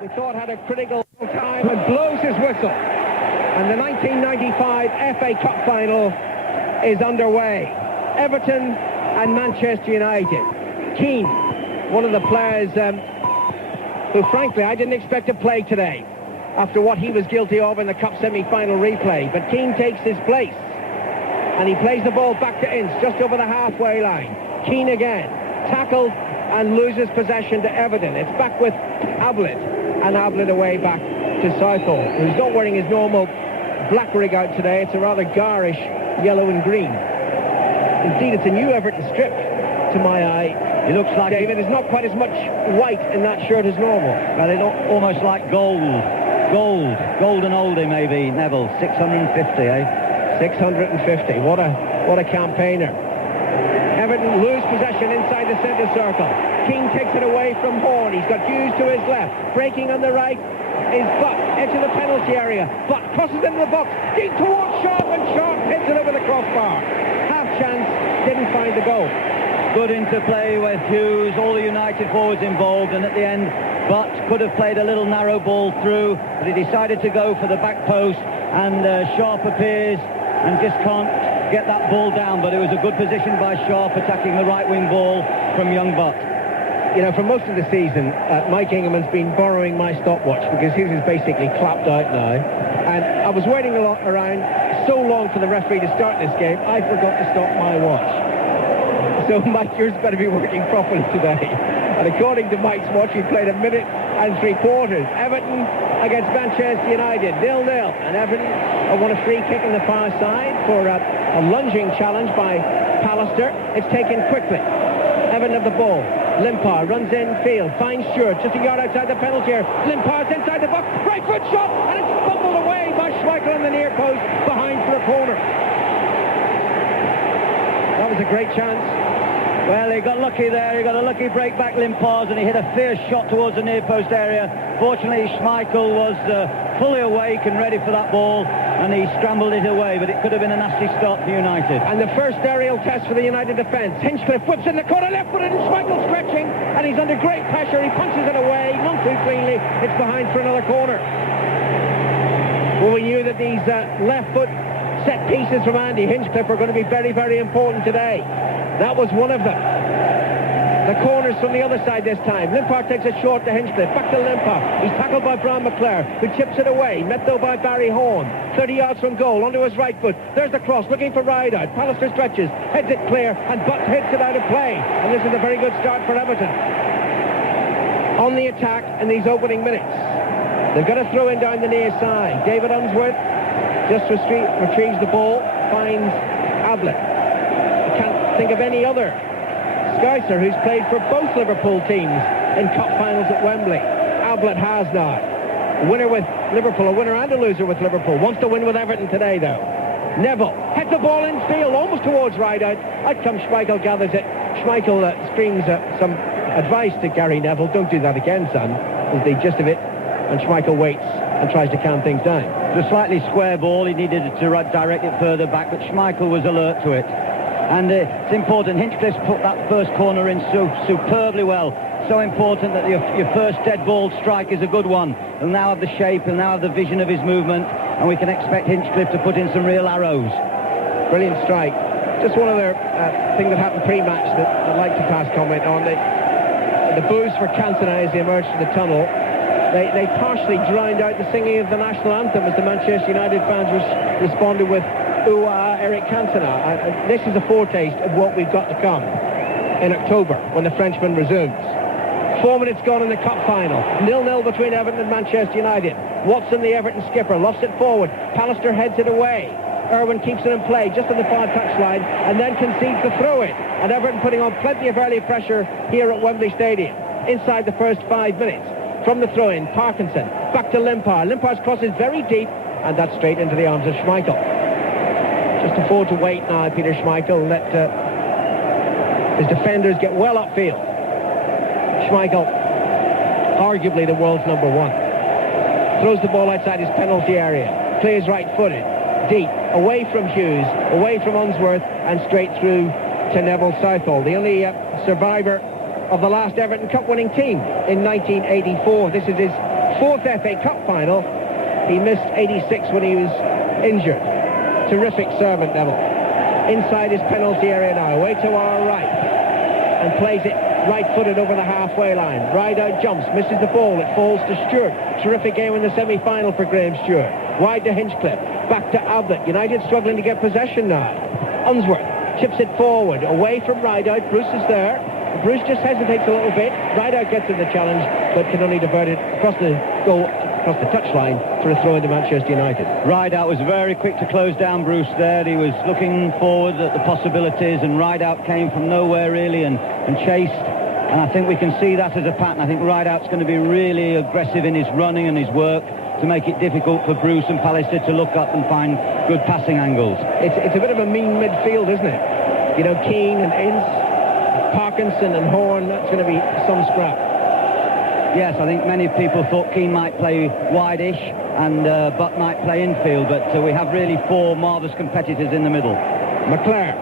We thought had a critical time and blows his whistle. And the 1995 FA Cup final is underway. Everton and Manchester United. Keane, one of the players who frankly I didn't expect to play today after what he was guilty of in the Cup semi-final replay. But Keane takes his place and he plays the ball back to Ince just over the halfway line. Keane again, tackled and loses possession to Everton. It's back with Ablett, and Ablett away back to Southall, who's not wearing his normal black rig out today. It's a rather garish yellow and green. Indeed, it's a new Everton strip to my eye. It looks like David, it's not quite as much white in that shirt as normal. Well, it almost like golden oldie maybe. Neville, 650, eh? 650. What a campaigner. Everton lose possession inside the centre circle. King takes it away from Horn. He's got Hughes to his left. Breaking on the right is Butt, edge of the penalty area. Butt crosses into the box. Deep towards Sharp, and Sharp hits it over the crossbar. Half chance, didn't find the goal. Good interplay with Hughes, all the United forwards involved, and at the end, Butt could have played a little narrow ball through, but he decided to go for the back post, and Sharp appears and just can't get that ball down, but it was a good position by Sharp attacking the right wing ball from young Butt. You know, for most of the season, Mike Ingham's been borrowing my stopwatch because his is basically clapped out now. And I was waiting around so long for the referee to start this game, I forgot to stop my watch. So Mike, yours better be working properly today. And according to Mike's watch, he played 1 minute and 3/4. Everton against Manchester United, 0-0. And Everton won a free kick on the far side for a lunging challenge by Pallister. It's taken quickly. Everton have the ball. Limpar runs in field, finds Stewart just a yard outside the penalty area. Limpar's inside the box, right foot shot, and it's fumbled away by Schmeichel on the near post, behind for a corner. That was a great chance. Well, he got lucky there. He got a lucky break back, Limpar's, and he hit a fierce shot towards the near post area. Fortunately, Schmeichel was fully awake and ready for that ball, and he scrambled it away, but it could have been a nasty start for United. And the first aerial test for the United defence. Hinchcliffe whips in the corner, left-footed, and Schmeichel stretching, and he's under great pressure. He punches it away, not too cleanly. It's behind for another corner. Well, we knew that these left-foot set pieces from Andy Hinchcliffe were going to be very, very important today. That was one of them. The corners from the other side this time. Limpar takes it short to Hinchcliffe. Back to Limpar. He's tackled by Brian McClare, who chips it away. Met though by Barry Horn. 30 yards from goal, onto his right foot. There's the cross, looking for Rideout. Pallister stretches, heads it clear, and Butt hits it out of play. And this is a very good start for Everton. On the attack in these opening minutes. They've got to throw in down the near side. David Unsworth just retrieves the ball, finds Ablett. I can't think of any other Scouser who's played for both Liverpool teams in cup finals at Wembley. Ablett has now. A winner with Liverpool, a winner and a loser with Liverpool. Wants to win with Everton today, though. Neville heads the ball in field, almost towards Rideout. Out comes Schmeichel, gathers it. Schmeichel screams some advice to Gary Neville. Don't do that again, son, is the gist of it. And Schmeichel waits and tries to calm things down. It was a slightly square ball. He needed to direct it further back, but Schmeichel was alert to it. And it's important. Hinchcliffe's put that first corner in so superbly well. So important that your first dead ball strike is a good one. He'll now have the shape, he'll now have the vision of his movement, and we can expect Hinchcliffe to put in some real arrows. Brilliant strike. Just one other thing that happened pre-match that I'd like to pass comment on. The boos for Cantona as they emerged from the tunnel. They partially drowned out the singing of the national anthem as the Manchester United fans responded with "Ooh-ah, Eric Cantona." This is a foretaste of what we've got to come in October when the Frenchman resumes. 4 minutes gone in the cup final. 0-0 between Everton and Manchester United. Watson, the Everton skipper, lofts it forward. Pallister heads it away. Irwin keeps it in play just on the far touchline and then concedes the throw-in. And Everton putting on plenty of early pressure here at Wembley Stadium. Inside the first 5 minutes. From the throw-in, Parkinson. Back to Limpar. Limpar's cross is very deep, and that's straight into the arms of Schmeichel. Just afford to wait now, Peter Schmeichel, and let his defenders get well upfield. Schmeichel, arguably the world's number one. Throws the ball outside his penalty area. Plays right-footed. Deep. Away from Hughes. Away from Unsworth. And straight through to Neville Southall. The only survivor of the last Everton Cup winning team in 1984. This is his Fourth FA Cup final. He missed 86 when he was injured. Terrific servant, Neville. Inside his penalty area now, away to our right, and plays it right-footed over the halfway line. Rideout jumps, misses the ball, it falls to Stewart. Terrific game in the semi-final for Graham Stewart. Wide to Hinchcliffe, back to Ablett. United struggling to get possession now. Unsworth chips it forward, away from Rideout. Bruce is there. Bruce just hesitates a little bit. Rideout gets in the challenge, but can only divert it across the goal, across the touchline for a throw into Manchester United. Rideout was very quick to close down Bruce there. He was looking forward at the possibilities, and Rideout came from nowhere really and chased. And I think we can see that as a pattern. I think Rideout's going to be really aggressive in his running and his work to make it difficult for Bruce and Pallister to look up and find good passing angles. It's a bit of a mean midfield, isn't it? You know, Keane and Ince, Parkinson and Horn, that's going to be some scrap. Yes, I think many people thought Keane might play wide-ish and Butt might play infield, but we have really four marvellous competitors in the middle. McClare,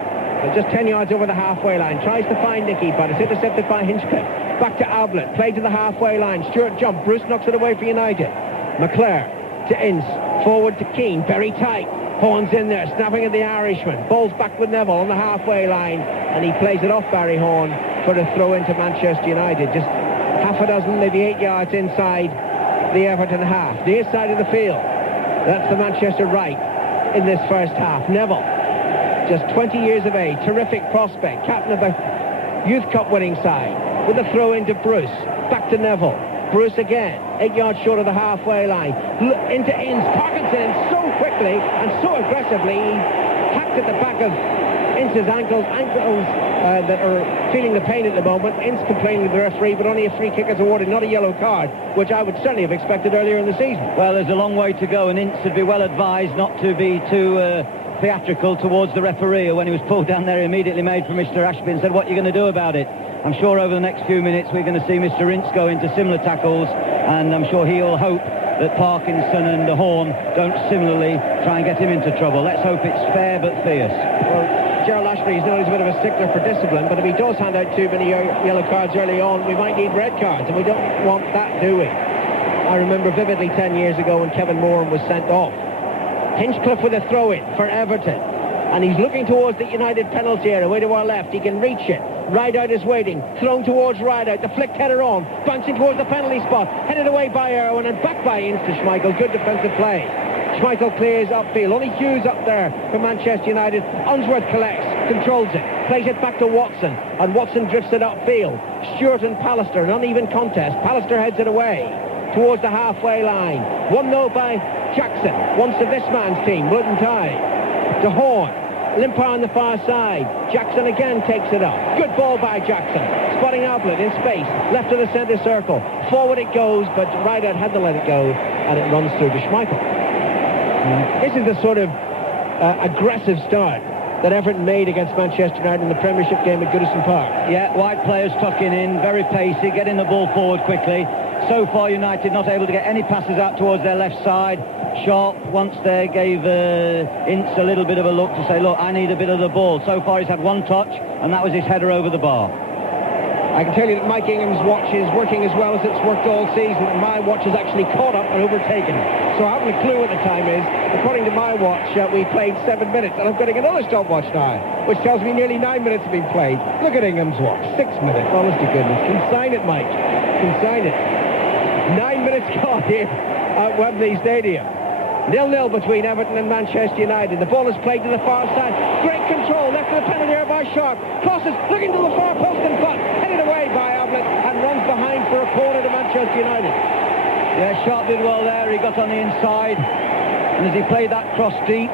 just 10 yards over the halfway line, tries to find Nicky, but it's intercepted by Hinchcliffe. Back to Ablett, play to the halfway line. Stewart jump, Bruce knocks it away for United. McClare to Ince, forward to Keane, very tight. Horn's in there, snapping at the Irishman. Ball's back with Neville on the halfway line, and he plays it off Barry Horn for a throw into Manchester United. Just half a dozen, maybe 8 yards inside the Everton half. Near side of the field. That's the Manchester right in this first half. Neville, just 20 years of age, terrific prospect, captain of the Youth Cup winning side, with a throw into Bruce. Back to Neville. Bruce again, 8 yards short of the halfway line. Into Ince. Parkinson so quickly and so aggressively, he hacked at the back of Ince's ankles that are feeling the pain at the moment. Ince complaining to the referee, but only a free kick is awarded, not a yellow card, which I would certainly have expected earlier in the season. Well, there's a long way to go, and Ince would be well advised not to be too theatrical towards the referee. When he was pulled down there, he immediately made for Mr. Ashby and said, what are you going to do about it? I'm sure over the next few minutes we're going to see Mr. Ince go into similar tackles, and I'm sure he'll hope that Parkinson and Horn don't similarly try and get him into trouble. Let's hope it's fair but fierce. Well, Gerald Ashby is known as a bit of a stickler for discipline, but if he does hand out too many yellow cards early on, we might need red cards, and we don't want that, do we? I remember vividly 10 years ago when Kevin Moran was sent off. Hinchcliffe with a throw-in for Everton, and he's looking towards the United penalty area, way to our left. He can reach it. Rideout is waiting, thrown towards Rideout, the flicked header on, bouncing towards the penalty spot, headed away by Irwin and back by Ince to Schmeichel. Good defensive play. Schmeichel clears upfield, only Hughes up there for Manchester United. Unsworth collects, controls it, plays it back to Watson, and Watson drifts it upfield. Stewart and Pallister, an uneven contest. Pallister heads it away towards the halfway line. 1-0 by Jackson, once of this man's team, Blood and Tie. To Horn. Limpar on the far side. Jackson again takes it up. Good ball by Jackson. Spotting Ablett in space. Left of the centre circle. Forward it goes, but Rideout had to let it go, and it runs through to Schmeichel. This is the sort of aggressive start that Everton made against Manchester United in the Premiership game at Goodison Park. Yeah, wide players tucking in, very pacey, getting the ball forward quickly. So far, United not able to get any passes out towards their left side. Sharp, once there, gave Ince a little bit of a look to say, look, I need a bit of the ball. So far, he's had one touch, and that was his header over the bar. I can tell you that Mike Ingham's watch is working as well as it's worked all season, and my watch has actually caught up and overtaken it. So I haven't a clue what the time is. According to my watch, we played 7 minutes, and I'm getting another stopwatch now, which tells me nearly 9 minutes have been played. Look at Ingham's watch, 6 minutes. Honest to goodness. Consign it, Mike. Consign it. 9 minutes gone here at Wembley Stadium. 0-0 between Everton and Manchester United. The ball is played to the far side. Great control, left of the penalty area by Sharp. Crosses, looking to the far post and butt. Headed away by Ablett and runs behind for a corner to Manchester United. Yeah, Sharp did well there. He got on the inside. And as he played that cross deep,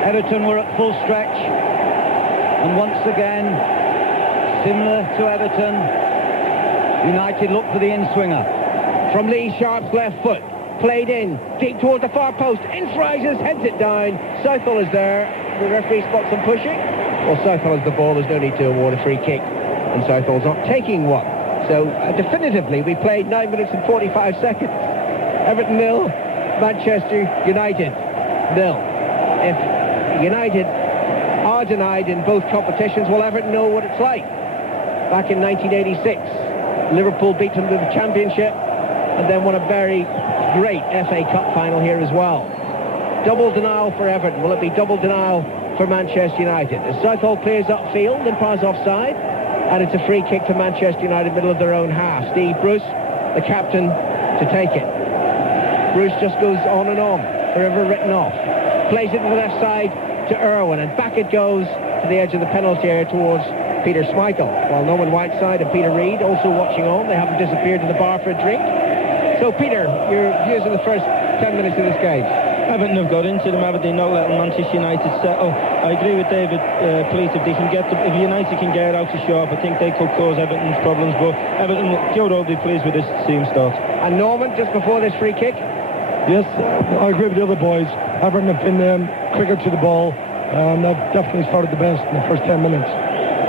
Everton were at full stretch. And once again, similar to Everton, United looked for the in-swinger. From Lee Sharp's left foot. Played in, deep towards the far post. Ince rises, heads it down. Southall is there. The referee spots him pushing. Well, Southall has the ball. There's no need to award a free kick. And Southall's not taking one. So, definitively, we played 9 minutes and 45 seconds. Everton 0, Manchester United 0. If United are denied in both competitions, will Everton know what it's like? Back in 1986, Liverpool beat them to the championship. and then won a very great FA Cup final here as well. Double denial for Everton. Will it be double denial for Manchester United? As Southall clears upfield, Limpar's offside, and it's a free kick for Manchester United, middle of their own half. Steve Bruce, the captain, to take it. Bruce just goes on and on, forever written off. Plays it to the left side to Irwin, and back it goes to the edge of the penalty area towards Peter Schmeichel, while Norman Whiteside and Peter Reid also watching on. They haven't disappeared to the bar for a drink. So, Peter, your views on the first 10 minutes of this game? Everton have got into them, haven't they? Not letting Manchester United settle. I agree with David. Please, if they can get if United can get out to Sharp, I think they could cause Everton's problems. But Everton, Joe will be pleased with this team start. And Norman, just before this free kick? Yes, I agree with the other boys. Everton have been quicker to the ball, and they've definitely started the best in the first 10 minutes.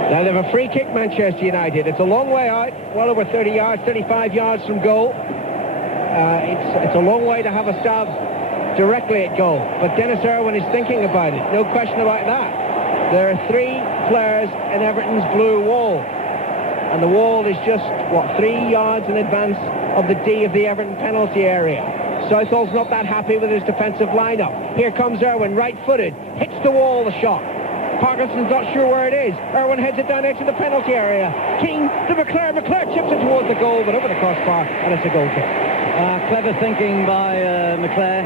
Now they have a free kick, Manchester United. It's a long way out, well over 30 yards, 35 yards from goal. It's a long way to have a stab directly at goal. But Dennis Irwin is thinking about it, no question about that. There are 3 players in Everton's blue wall. And the wall is just, 3 yards in advance of the D of the Everton penalty area. Southall's not that happy with his defensive lineup. Here comes Irwin, right-footed, hits the wall, the shot. Parkinson's not sure where it is. Irwin heads it down into the penalty area. King to McClare. McClare chips it towards the goal, but over the crossbar, and it's a goal kick. Clever thinking by McClare.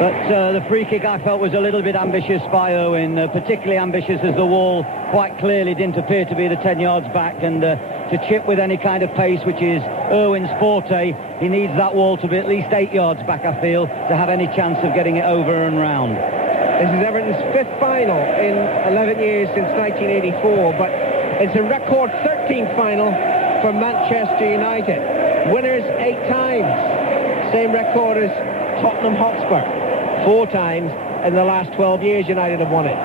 But the free kick, I felt, was a little bit ambitious by Owen, particularly ambitious as the wall quite clearly didn't appear to be the 10 yards back, and to chip with any kind of pace, which is Irwin's forte, he needs that wall to be at least 8 yards back, I feel, to have any chance of getting it over and round. This is Everton's 5th final in 11 years since 1984, but it's a record 13th final for Manchester United. Winners 8 times. Same record as Tottenham Hotspur. 4 times in the last 12 years United have won it.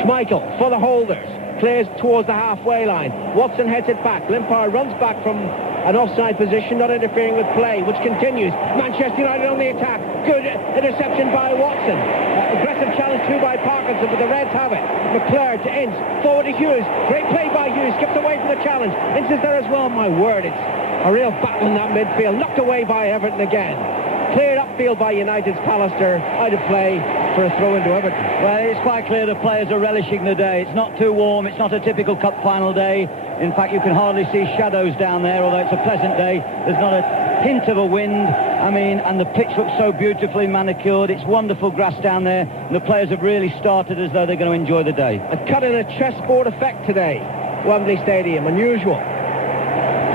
Schmeichel for the holders. Clears towards the halfway line. Watson heads it back. Limpar runs back from an offside position, not interfering with play, which continues. Manchester United on the attack. Good interception by Watson. Aggressive challenge too by Parkinson, but the Reds have it. McClare to Ince. Forward to Hughes. Great play by Hughes. Skips away from the challenge. Ince is there as well. My word, it's a real battle in that midfield. Knocked away by Everton again. Cleared upfield by United's Pallister, out of play for a throw into Everton. Well, it's quite clear the players are relishing the day. It's not too warm, it's not a typical cup final day. In fact, you can hardly see shadows down there, although it's a pleasant day. There's not a hint of a wind. I mean, and the pitch looks so beautifully manicured. It's wonderful grass down there, and the players have really started as though they're going to enjoy the day. A cut in a chessboard effect today, Wembley Stadium, unusual.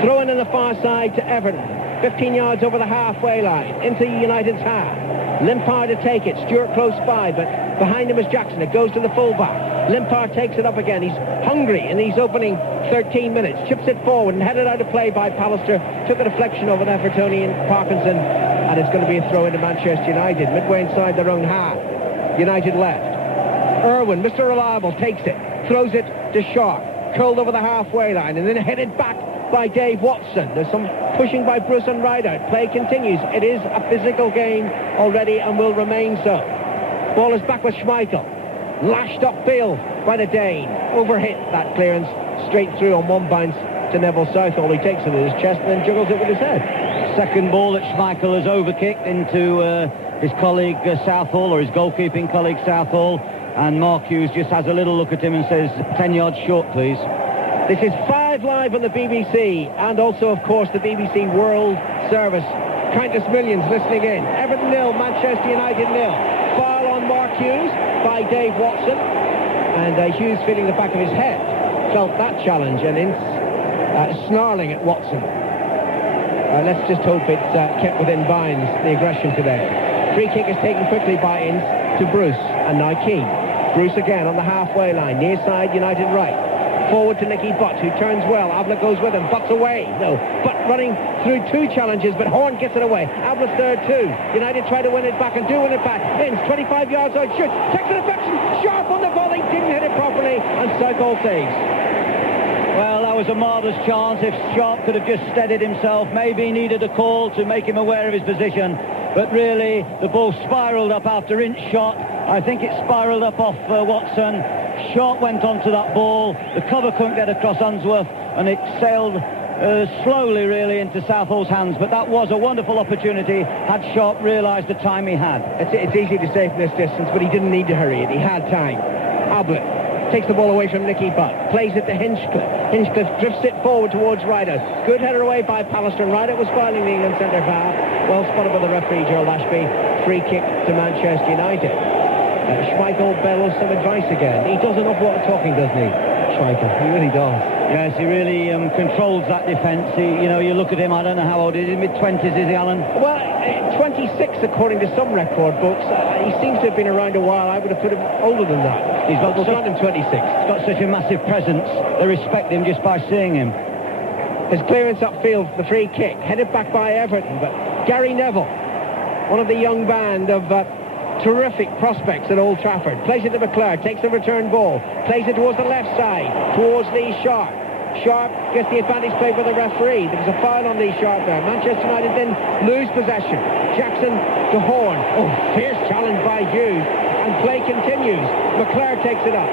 Throw in the far side to Everton. 15 yards over the halfway line, into United's half. Limpar to take it, Stewart close by, but behind him is Jackson. It goes to the fullback. Limpar takes it up again. He's hungry in these opening 13 minutes. Chips it forward and headed out of play by Pallister. Took a deflection of an Evertonian, Parkinson, and it's going to be a throw into Manchester United. Midway inside their own half. United left. Irwin, Mr. Reliable, takes it. Throws it to Sharp. Curled over the halfway line and then headed back by Dave Watson. There's some pushing by Bruce and Rideout. Play continues. It is a physical game already and will remain so. Ball is back with Schmeichel. Lashed upfield by the Dane. Overhit that clearance straight through on one bounce to Neville Southall. He takes it with his chest and then juggles it with his head. Second ball that Schmeichel has overkicked into his colleague Southall, or his goalkeeping colleague Southall, and Mark Hughes just has a little look at him and says 10 yards short, please. This is 5 Live on the BBC, and also, of course, the BBC World Service. Countless millions listening in. Everton 0, Manchester United 0. Foul on Mark Hughes by Dave Watson, and Hughes feeling the back of his head. Felt that challenge, and Ince snarling at Watson. Let's just hope it's kept within bounds, the aggression today. Free kick is taken quickly by Ince to Bruce, and now Keane. Bruce again on the halfway line, near side, United right. Forward to Nicky Butt, who turns well. Abla goes with him. Butt's away. No. Butt running through 2 challenges, but Horn gets it away. Abla's third too. United try to win it back and do win it back. Ince, 25 yards out, shoots. Takes an deflection. Sharp on the volley. Didn't hit it properly. And Southall saves. Well, that was a marvellous chance. If Sharp could have just steadied himself, maybe he needed a call to make him aware of his position. But really, the ball spiralled up after Ince shot. I think it spiralled up off Watson. Sharp went onto that ball. The cover couldn't get across Unsworth, and it sailed slowly really into Southall's hands, but that was a wonderful opportunity had Sharp realised the time he had. It's easy to say from this distance, but he didn't need to hurry it. He had time. Ablett takes the ball away from Nicky Butt, plays it to Hinchcliffe. Hinchcliffe drifts it forward towards Rideout. Good header away by Pallister, and Rideout was filing the England centre-half. Well spotted by the referee, Joe Lashby. Free kick to Manchester United. Schmeichel bellows some advice again. He does an awful lot of talking, doesn't he? Schmeichel, he really does. Yes, he really controls that defence. You know, you look at him, I don't know how old he is, mid-20s, is he, Alan? Well, 26 according to some record books. He seems to have been around a while. I would have put him older than that. He's got him 26. He's got such a massive presence. They respect him just by seeing him. His clearance upfield, the free kick, headed back by Everton, but Gary Neville, one of the young band of terrific prospects at Old Trafford, plays it to McClure, takes the return ball, plays it towards the left side, towards Lee Sharp. Sharp gets the advantage played by the referee. There was a foul on Lee Sharp there. Manchester United then lose possession. Jackson to Horn. Oh, fierce challenge by Hughes, and play continues. McClure takes it up,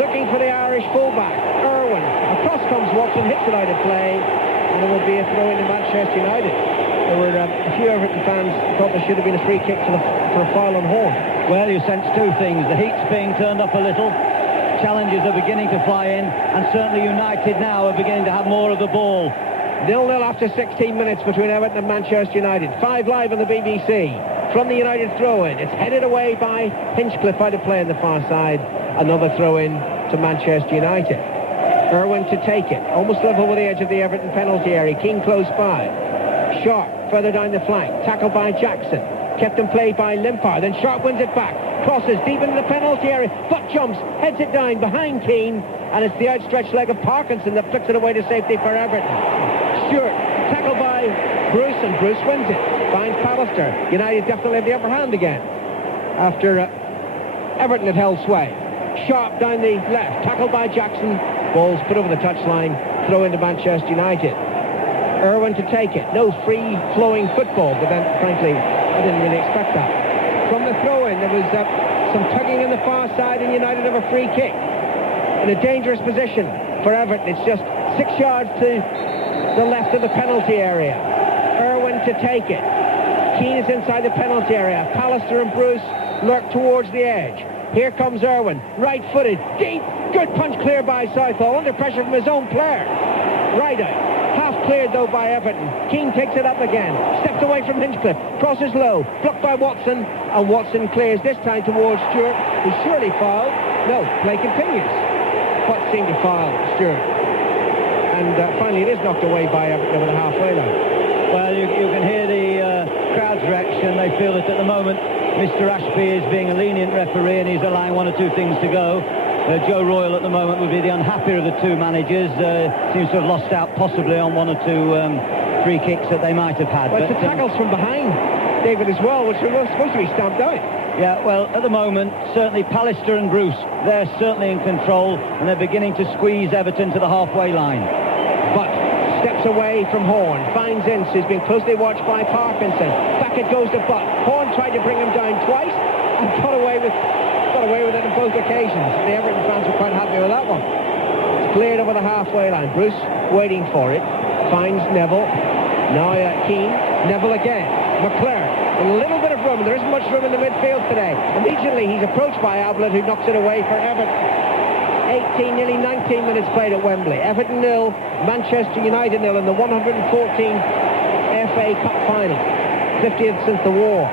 looking for the Irish fullback, Irwin. Across comes Watson, hits it out of play, and it will be a throw into Manchester United. There were a few Everton fans thought there should have been a free kick for a foul on Horn. Well, you sense two things. The heat's being turned up a little. Challenges are beginning to fly in, and certainly United now are beginning to have more of the ball. 0-0 after 16 minutes between Everton and Manchester United. 5 live on the BBC. From the United throw-in, it's headed away by Hinchcliffe out of play on the far side. Another throw-in to Manchester United. Irwin to take it, almost level with the edge of the Everton penalty area. Keane close by. Sharp further down the flank, tackled by Jackson. Kept in play by Limpar, then Sharp wins it back. Crosses deep into the penalty area, butt jumps, heads it down behind Keane, and it's the outstretched leg of Parkinson that flicks it away to safety for Everton. Stewart, tackled by Bruce, and Bruce wins it. Finds Pallister. United definitely have the upper hand again after Everton had held sway. Sharp down the left, tackled by Jackson. Ball's put over the touchline, throw into Manchester United. Irwin to take it. No free-flowing football, but then, frankly, I didn't really expect that. From the throw-in, there was some tugging in the far side, and United have a free kick. In a dangerous position for Everton. It's just 6 yards to the left of the penalty area. Irwin to take it. Keane is inside the penalty area. Pallister and Bruce lurk towards the edge. Here comes Irwin, right-footed, deep, good punch cleared by Southall, under pressure from his own player. Right out. Half cleared though by Everton. Keane takes it up again, steps away from Hinchcliffe, crosses low, blocked by Watson, and Watson clears this time towards Stewart, who surely fouled. No, play continues. What seemed to foul Stewart. And finally it is knocked away by Everton over the halfway line. Well, you can hear the crowd's reaction. They feel that at the moment Mr. Ashby is being a lenient referee and he's allowing one or two things to go. Joe Royal at the moment would be the unhappier of the two managers. Seems to have lost out possibly on one or two free kicks that they might have had. Well, it's the tackles from behind, David, as well, which were supposed to be stamped out. Yeah, well, at the moment, certainly Pallister and Bruce, they're certainly in control, and they're beginning to squeeze Everton to the halfway line. But steps away from Horn, finds Ince, who's been closely watched by Parkinson. Back it goes to Butt. Horn tried to bring him down twice and got away with it on both occasions. The Everton fans were quite happy with that one. It's cleared over the halfway line. Bruce waiting for it. Finds Neville. Now Keane. Neville again. McClure. A little bit of room. There isn't much room in the midfield today. Immediately he's approached by Ablett, who knocks it away for Everton. 18, nearly 19 minutes played at Wembley. Everton 0, Manchester United 0 in the 114 FA Cup final. 50th since the war.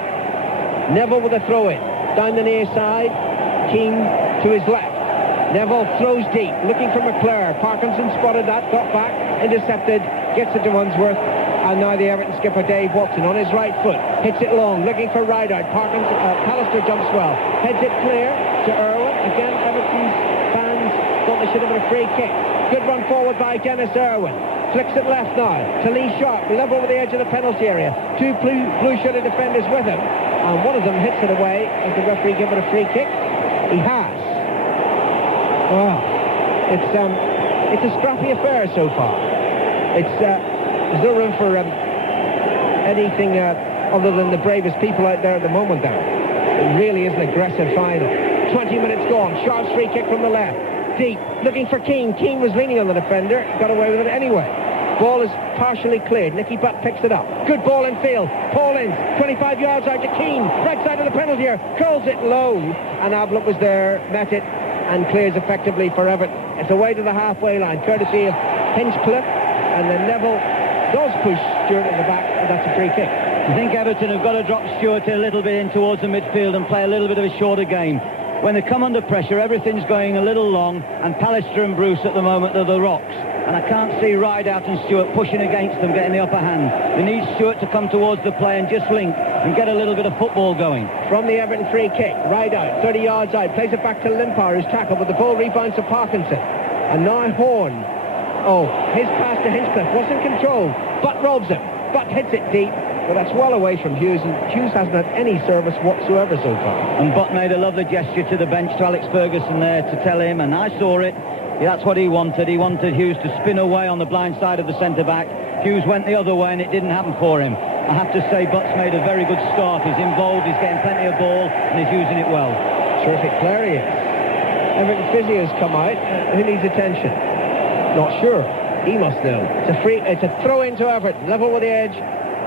Neville with a throw-in. Down the near side. Keane to his left. Neville throws deep, looking for McClure. Parkinson spotted that, got back, intercepted, gets it to Unsworth. And now the Everton skipper Dave Watson on his right foot, hits it long, looking for Rideout. Pallister jumps well, heads it clear to Irwin. Again, Everton's fans thought they should have been a free kick. Good run forward by Dennis Irwin. Flicks it left now to Lee Sharp, level with the edge of the penalty area. Two blue-shirted defenders with him, and one of them hits it away as the referee gives it a free kick. He has. Well, it's a scrappy affair so far. There's no room for anything other than the bravest people out there at the moment there. It really is an aggressive final. 20 minutes gone. Sharp's free kick from the left. Deep, looking for Keane. Keane was leaning on the defender. Got away with it anyway. Ball is partially cleared. Nicky Butt picks it up. Good ball in field. Paul Ince, 25 yards out to Keane. Right side of the penalty area. Curls it low. And Ablett was there, met it, and clears effectively for Everton. It's away to the halfway line, courtesy of Hinchcliffe. And then Neville does push Stewart in the back, and that's a free kick. I think Everton have got to drop Stewart a little bit in towards the midfield and play a little bit of a shorter game. When they come under pressure, everything's going a little long, and Pallister and Bruce at the moment are the rocks. And I can't see Rideout and Stewart pushing against them, getting the upper hand. They need Stewart to come towards the play and just link and get a little bit of football going. From the Everton free kick, Rideout, 30 yards out, plays it back to Limpar, who's tackled, but the ball rebounds to Parkinson. And now Horn. Oh, his pass to Hinchcliffe wasn't controlled. Butt robs him. Butt hits it deep. But that's well away from Hughes, and Hughes hasn't had any service whatsoever so far. And Butt made a lovely gesture to the bench, to Alex Ferguson there, to tell him, and I saw it. Yeah, that's what he wanted. He wanted Hughes to spin away on the blind side of the centre-back. Hughes went the other way, and it didn't happen for him. I have to say, Butt's made a very good start. He's involved, he's getting plenty of ball, and he's using it well. Terrific player he is. Everton physio's come out. Who needs attention? Not sure. He must know. It's a throw into Everton, level with the edge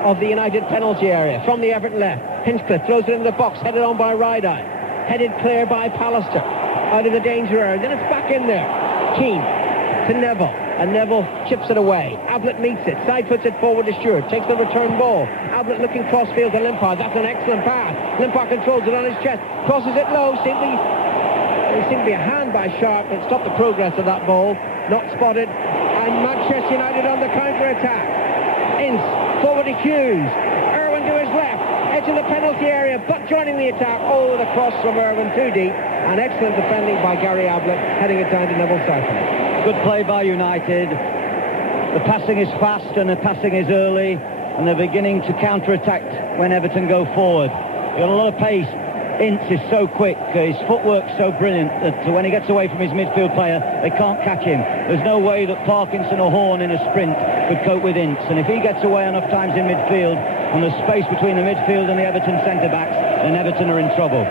of the United penalty area. From the Everton left, Hinchcliffe throws it into the box, headed on by Rideout, headed clear by Pallister, out of the danger area. Then it's back in there. Keane to Neville, and Neville chips it away. Ablett meets it, side puts it forward to Stewart, takes the return ball. Ablett looking crossfield to Limpar. That's an excellent pass. Limpar controls it on his chest, crosses it low. There seemed to be a hand by Sharp that stopped the progress of that ball. Not spotted. And Manchester United on the counter-attack. Ince forward to Hughes. Irwin to his left, edge of the penalty area, but joining the attack. Oh, the cross from Irwin, too deep. And excellent defending by Gary Ablett, heading it down to Neville Southall. Good play by United. The passing is fast and the passing is early, and they're beginning to counter-attack when Everton go forward. They've got a lot of pace. Ince is so quick, his footwork's so brilliant that when he gets away from his midfield player, they can't catch him. There's no way that Parkinson or Horn in a sprint could cope with Ince, and if he gets away enough times in midfield, and there's space between the midfield and the Everton centre-backs, then Everton are in trouble.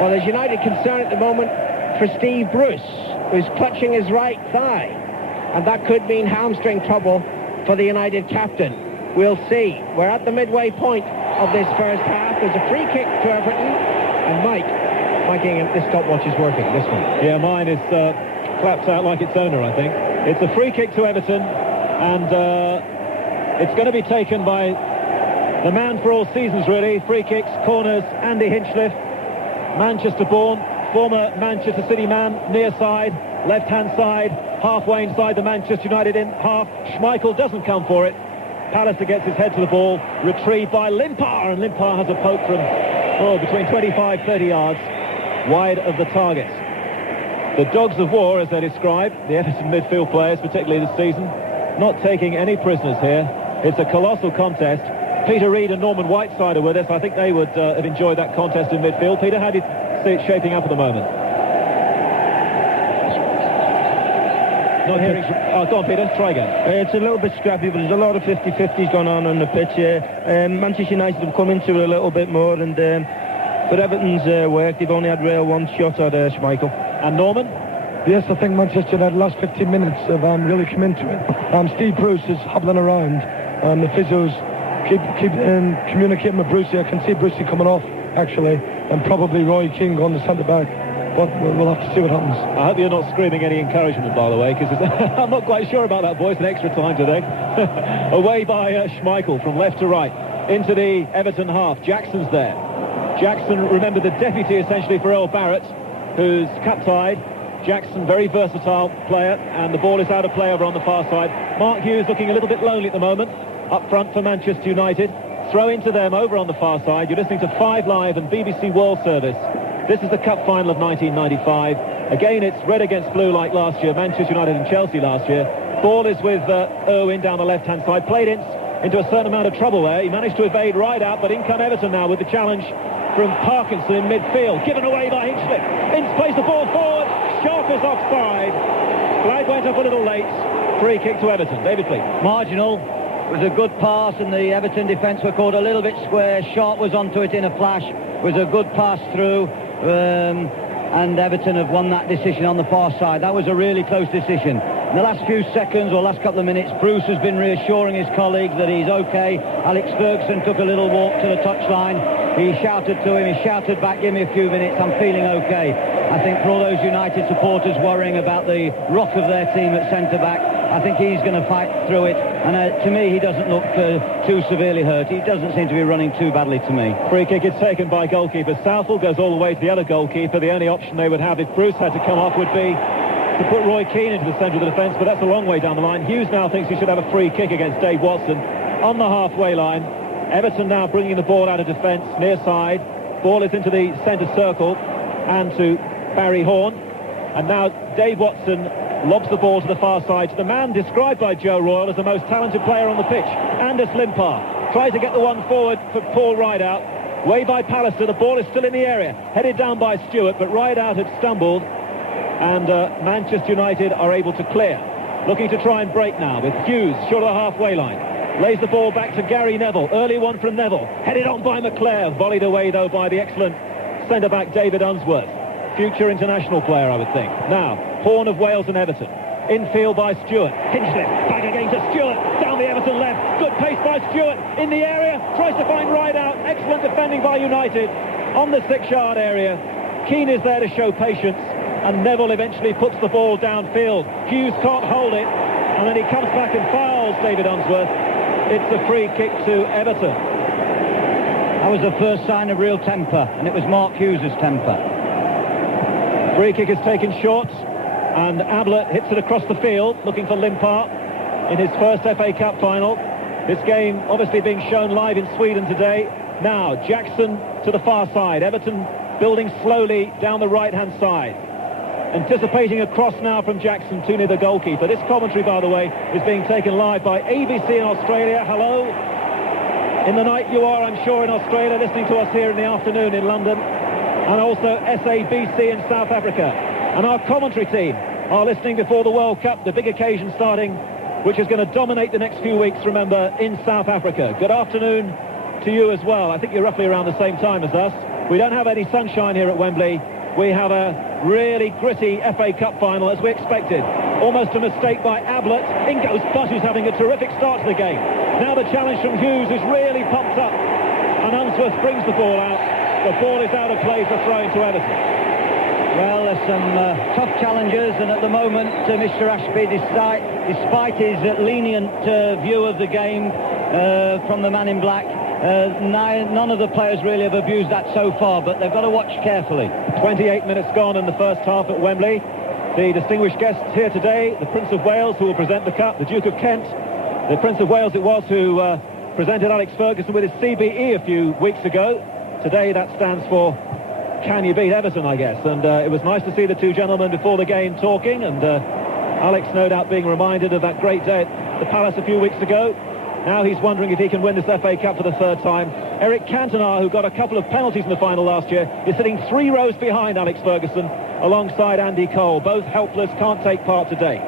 Well, there's United concern at the moment for Steve Bruce, who's clutching his right thigh, and that could mean hamstring trouble for the United captain. We'll see. We're at the midway point of this first half. There's a free kick to Everton, and Mike, this stopwatch is working, this one. Yeah, mine is clapped out like its owner, I think. It's a free kick to Everton, and it's going to be taken by the man for all seasons, really. Free kicks, corners, Andy Hinchcliffe, Manchester-born, former Manchester City man, near side, left-hand side, halfway inside the Manchester United in half. Schmeichel doesn't come for it. Pallister gets his head to the ball, retrieved by Limpar, and Limpar has a poke from between 25-30 yards wide of the target. The dogs of war, as they're described, the Everton midfield players, particularly this season, not taking any prisoners here. It's a colossal contest. Peter Reid and Norman Whiteside are with us. I think they would have enjoyed that contest in midfield. Peter, how do you see it shaping up at the moment? Not hearing from... Oh, go on, Peter, try again. It's a little bit scrappy, but there's a lot of 50-50s going on the pitch here. Manchester United have come into it a little bit more, and for Everton's work, they've only had one shot at Schmeichel. And Norman? Yes, I think Manchester United, the last 15 minutes have really come into it. Steve Bruce is hobbling around, and the physios keep communicating with Brucey. I can see Brucey coming off, actually, and probably Roy Keane going to centre-back. But we'll have to see what happens. I hope you're not screaming any encouragement, by the way, because I'm not quite sure about that, boys. An extra time today. Away by Schmeichel from left to right into the Everton half. Jackson's there. Jackson, remember, the deputy essentially for Earl Barrett, who's cup-tied. Jackson, very versatile player, and the ball is out of play over on the far side. Mark Hughes looking a little bit lonely at the moment, up front for Manchester United. Throw into them over on the far side. You're listening to 5 Live and BBC World Service. This is the cup final of 1995. Again, it's red against blue like last year, Manchester United and Chelsea last year. Ball is with Irwin down the left-hand side. Played Ince into a certain amount of trouble there. He managed to evade Rideout, but in come Everton now with the challenge from Parkinson in midfield. Given away by Hinchcliffe. Ince plays the ball forward. Sharp is offside. Flag went up a little late. Free kick to Everton. David Fleet. Marginal. It was a good pass, and the Everton defence were caught a little bit square. Sharp was onto it in a flash. It was a good pass through. And Everton have won that decision on the far side. That was a really close decision. In the last few seconds or last couple of minutes, Bruce has been reassuring his colleagues that he's okay. Alex Ferguson took a little walk to the touchline. He shouted to him, he shouted back, give me a few minutes, I'm feeling okay. I think for all those United supporters worrying about the rock of their team at centre-back, I think he's going to fight through it. And to me, he doesn't look too severely hurt. He doesn't seem to be running too badly to me. Free kick is taken by goalkeeper Southall, goes all the way to the other goalkeeper. The only option they would have if Bruce had to come off would be to put Roy Keane into the centre of the defence, but that's a long way down the line. Hughes now thinks he should have a free kick against Dave Watson on the halfway line. Everton now bringing the ball out of defence, near side. Ball is into the centre circle and to Barry Horn. And now Dave Watson lobs the ball to the far side to the man described by Joe Royle as the most talented player on the pitch, Anders Limpar. Tries to get the one forward for Paul Rideout. Way by Pallister, the ball is still in the area. Headed down by Stewart, but Rideout had stumbled. And Manchester United are able to clear. Looking to try and break now with Hughes short of the halfway line. Lays the ball back to Gary Neville. Early one from Neville. Headed on by McClare. Volleyed away, though, by the excellent centre-back David Unsworth. Future international player, I would think. Now, Horn of Wales and Everton. Infield by Stewart. Hinchliffe back again to Stewart. Down the Everton left. Good pace by Stewart. In the area. Tries to find Rideout. Excellent defending by United. On the 6-yard area. Keane is there to show patience. And Neville eventually puts the ball downfield. Hughes can't hold it. And then he comes back and fouls David Unsworth. It's a free kick to Everton. That was the first sign of real temper, and it was Mark Hughes' temper. Free kick is taken short, and Ablett hits it across the field, looking for Limpar in his first FA Cup final. This game obviously being shown live in Sweden today. Now, Jackson to the far side. Everton building slowly down the right-hand side. Anticipating a cross now from Jackson too near the goalkeeper. This commentary, by the way, is being taken live by ABC in Australia. Hello. In the night you are, I'm sure, in Australia, listening to us here in the afternoon in London. And also SABC in South Africa. And our commentary team are listening before the World Cup, the big occasion starting, which is going to dominate the next few weeks, remember, in South Africa. Good afternoon to you as well. I think you're roughly around the same time as us. We don't have any sunshine here at Wembley. We have a really gritty FA Cup final, as we expected. Almost a mistake by Ablett. In goes Butt, who's having a terrific start to the game. Now the challenge from Hughes, who's really pumped up. And Unsworth brings the ball out. The ball is out of play for throwing to Everton. Well, there's some tough challenges, and at the moment, Mr. Ashby, despite his lenient view of the game from the man in black, none of the players really have abused that so far, but they've got to watch carefully. 28 minutes gone in the first half at Wembley. The distinguished guests here today, the Prince of Wales, who will present the Cup, the Duke of Kent. The Prince of Wales it was who presented Alex Ferguson with his CBE a few weeks ago. Today that stands for Can You Beat Everton, I guess. And it was nice to see the two gentlemen before the game talking, and Alex no doubt being reminded of that great day at the Palace a few weeks ago. Now he's wondering if he can win this FA Cup for the third time. Eric Cantona, who got a couple of penalties in the final last year, is sitting 3 rows behind Alex Ferguson alongside Andy Cole. Both helpless, can't take part today.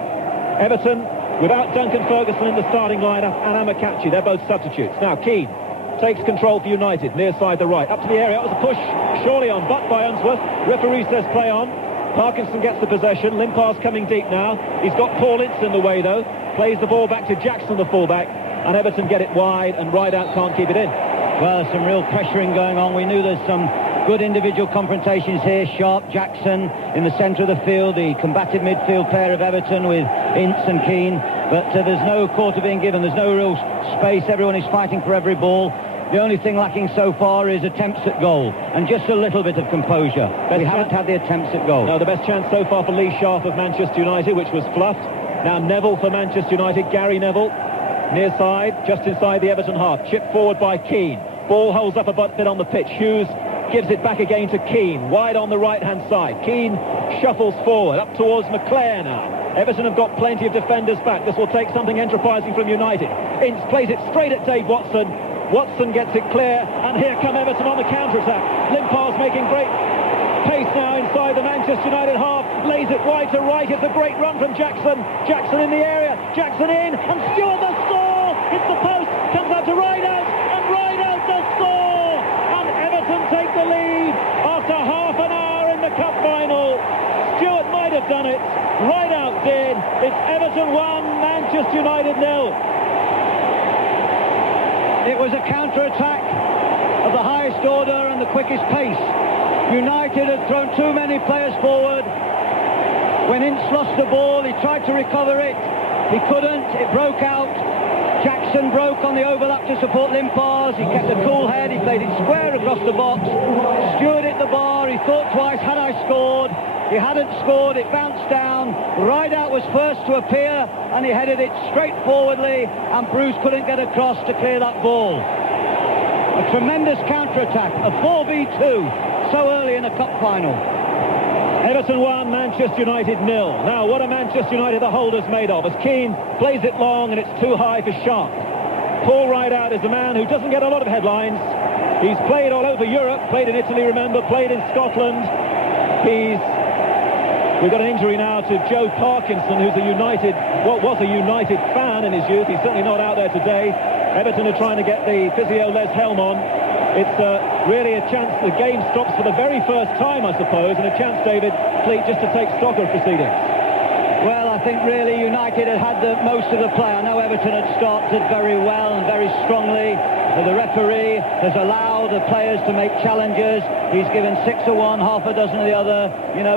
Everton, without Duncan Ferguson in the starting lineup, and Amakachi, they're both substitutes. Now Keane takes control for United, near side the right. Up to the area, that was a push, surely on, but by Unsworth. Referee says play on. Parkinson gets the possession. Limpar's coming deep now. He's got Paul Ince in the way, though. Plays the ball back to Jackson, the fullback. And Everton get it wide, and Rideout can't keep it in. Well, there's some real pressuring going on. We knew there's some good individual confrontations here. Sharp, Jackson in the centre of the field, the combative midfield pair of Everton with Ince and Keane. But there's no quarter being given. There's no real space. Everyone is fighting for every ball. The only thing lacking so far is attempts at goal and just a little bit of composure. We haven't had the attempts at goal. No, the best chance so far for Lee Sharp of Manchester United, which was fluffed. Now Neville for Manchester United, Gary Neville. Near side, just inside the Everton half. Chipped forward by Keane. Ball holds up a bit on the pitch. Hughes gives it back again to Keane. Wide on the right-hand side. Keane shuffles forward, up towards McClare now. Everton have got plenty of defenders back. This will take something enterprising from United. Ince plays it straight at Dave Watson. Watson gets it clear, and here come Everton on the counter-attack. Limpar's making great pace now inside the Manchester United half. Lays it wide to right. It's a great run from Jackson. Jackson in the area. Jackson in, and Stewart does score. Hits the post, comes out to Rideout, and Rideout does score. And Everton take the lead after half an hour in the cup final. Stewart might have done it. Rideout did. It's Everton 1, Manchester United 0. It was a counter-attack of the highest order and the quickest pace. United had thrown too many players forward. When Ince lost the ball, he tried to recover it. He couldn't. It broke out. Jackson broke on the overlap to support Limpars. He kept a cool head. He played it square across the box. Stewart hit the bar. He thought twice, had I scored? He hadn't scored. It bounced down. Rideout was first to appear, and he headed it straight forwardly, and Bruce couldn't get across to clear that ball. A tremendous counter-attack, a 4v2, so early in a cup final. Everton 1, Manchester United 0. Now, what are Manchester United the holders made of? As Keane plays it long and it's too high for Sharp. Paul Rideout is a man who doesn't get a lot of headlines. He's played all over Europe, played in Italy, remember, played in Scotland. We've got an injury now to Joe Parkinson, who's was a United fan in his youth. He's certainly not out there today. Everton are trying to get the physio Les Helm on. It's really a chance. The game stops for the very first time, I suppose, and a chance, David Fleet, just to take stock of proceedings. Well, I think really United had most of the play. I know Everton had started very well and very strongly. The referee has allowed the players to make challenges. He's given 6 of one, half a dozen of the other.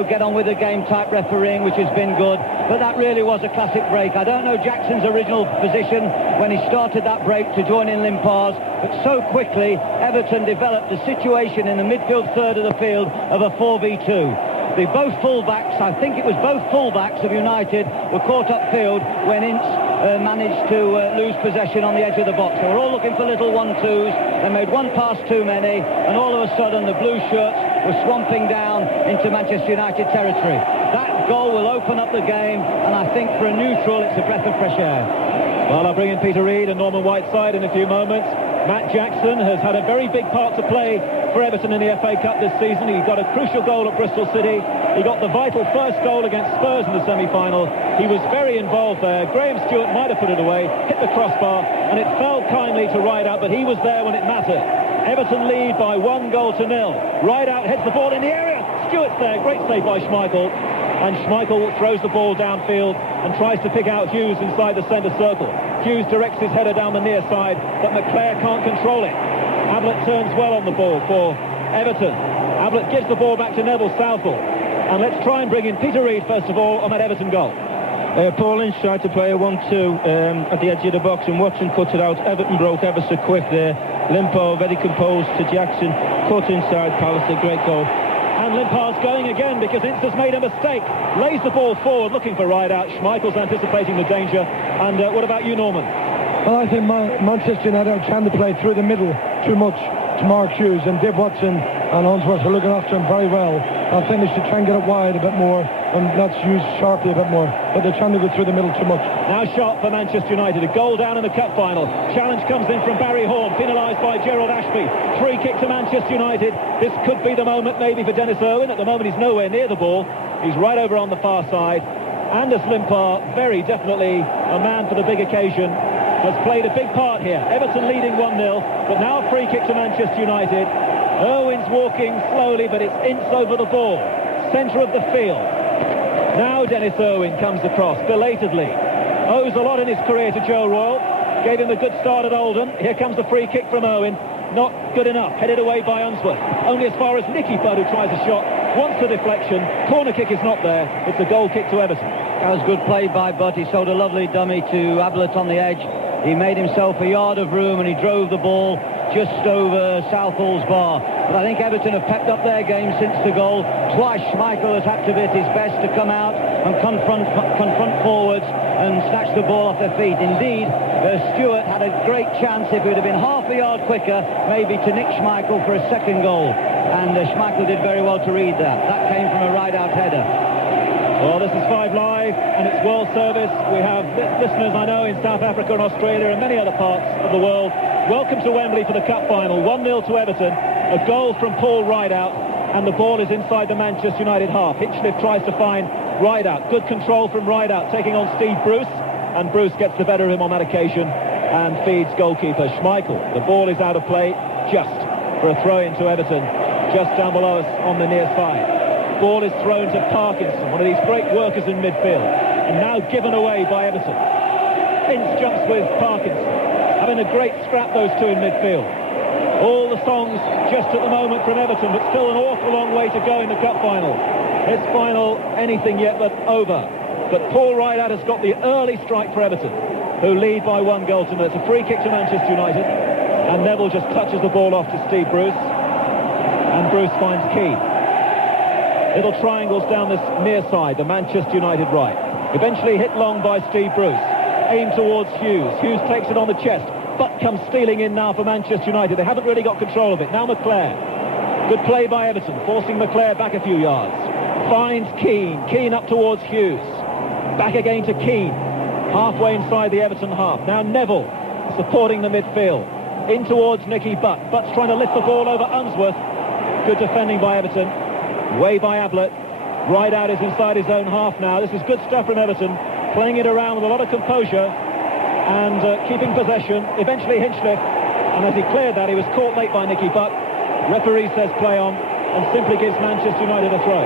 Get on with the game type refereeing, which has been good. But that really was a classic break. I don't know Jackson's original position when he started that break to join in Limpars, but so quickly Everton developed a situation in the midfield third of the field of a 4v2. Both fullbacks, I think it was both fullbacks of United, were caught upfield when Ince managed to lose possession on the edge of the box. They were all looking for little 1-2s. They made one pass too many, and all of a sudden the blue shirts were swamping down into Manchester United territory. That goal will open up the game, and I think for a neutral it's a breath of fresh air. Well, I'll bring in Peter Reid and Norman Whiteside in a few moments. Matt Jackson has had a very big part to play for Everton in the FA Cup this season. He got a crucial goal at Bristol City. He got the vital first goal against Spurs in the semi-final. He was very involved there. Graham Stewart might have put it away, hit the crossbar, and it fell kindly to Rideout, but he was there when it mattered. Everton lead by 1-0. Rideout heads the ball in the area. Stewart's there. Great save by Schmeichel. And Schmeichel throws the ball downfield and tries to pick out Hughes inside the centre circle. Hughes directs his header down the near side, but McClare can't control it. Ablett turns well on the ball for Everton. Ablett gives the ball back to Neville Southall. And let's try and bring in Peter Reid, first of all, on that Everton goal. Paul Ince tried to play a 1-2 at the edge of the box, and Watson cut it out. Everton broke ever so quick there. Limpar very composed to Jackson, cut inside Pallister, great goal. And Limpar's going again because Ince has made a mistake. Lays the ball forward, looking for Rideout. Schmeichel's anticipating the danger. And what about you, Norman? Well, I think Manchester United are trying to play through the middle too much to Mark Hughes, and Dave Watson and Unsworth are looking after him very well. I think they should try and get it wide a bit more and let's use Sharply a bit more, but they're trying to go through the middle too much. Now Sharp for Manchester United, a goal down in the cup final. Challenge comes in from Barry Horn, penalised by Gerald Ashby. Free kick to Manchester United. This could be the moment maybe for Dennis Irwin. At the moment he's nowhere near the ball. He's right over on the far side. Anders Limpar, very definitely a man for the big occasion, has played a big part here. Everton leading 1-0, but now a free kick to Manchester United. Irwin's walking slowly, but it's Ince over the ball. Centre of the field. Now Dennis Irwin comes across, belatedly. Owes a lot in his career to Joe Royle. Gave him a good start at Oldham. Here comes the free kick from Irwin. Not good enough. Headed away by Unsworth. Only as far as Nicky Budd, who tries a shot. Wants the deflection. Corner kick is not there. It's a goal kick to Everton. That was good play by Budd. He sold a lovely dummy to Ablett on the edge. He made himself a yard of room and he drove the ball just over Southall's bar. But I think Everton have pepped up their game since the goal. Twice Schmeichel has had to be at his best to come out and confront forwards and snatch the ball off their feet. Indeed, Stewart had a great chance, if it would have been half a yard quicker, maybe to nick Schmeichel for a second goal. And Schmeichel did very well to read that. That came from a Rideout header. Well, this is 5 Live, and it's World Service. We have listeners, I know, in South Africa and Australia and many other parts of the world. Welcome to Wembley for the Cup Final. 1-0 to Everton. A goal from Paul Rideout, and the ball is inside the Manchester United half. Hinchcliffe tries to find Rideout. Good control from Rideout, taking on Steve Bruce, and Bruce gets the better of him on that occasion and feeds goalkeeper Schmeichel. The ball is out of play, just for a throw-in to Everton, just down below us on the near side. Ball is thrown to Parkinson, one of these great workers in midfield. and now given away by Everton. Ince jumps with Parkinson, having a great scrap, those two in midfield. All the songs just at the moment from Everton, but still an awful long way to go in the cup final. This final, anything yet but over. But Paul Rideout has got the early strike for Everton, who lead by 1 goal to 0. It's a free kick to Manchester United, and Neville just touches the ball off to Steve Bruce, and Bruce finds Keane. Little triangles down this near side, the Manchester United right. Eventually hit long by Steve Bruce. Aim towards Hughes. Hughes takes it on the chest. Butt comes stealing in now for Manchester United. They haven't really got control of it. Now McClare. Good play by Everton, forcing McClare back a few yards. Finds Keane. Keane up towards Hughes. Back again to Keane. Halfway inside the Everton half. Now Neville supporting the midfield. In towards Nicky Butt. Butt's trying to lift the ball over Unsworth. Good defending by Everton. Way by Ablett. Rideout is inside his own half now. This is good stuff from Everton. Playing it around with a lot of composure and keeping possession. Eventually Hinchliffe, and as he cleared that, he was caught late by Nicky Butt. Referee says play on and simply gives Manchester United a throw.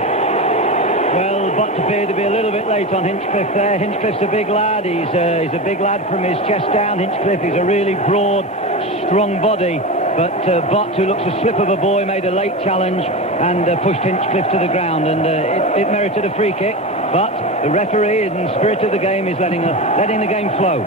Well, Butt appeared to be a little bit late on Hinchcliffe there. Hinchcliffe's a big lad. He's a big lad from his chest down. Hinchcliffe is a really broad, strong body. But Butt, who looks a slip of a boy, made a late challenge and pushed Hinchcliffe to the ground, and it merited a free kick. But the referee, in the spirit of the game, is letting the game flow.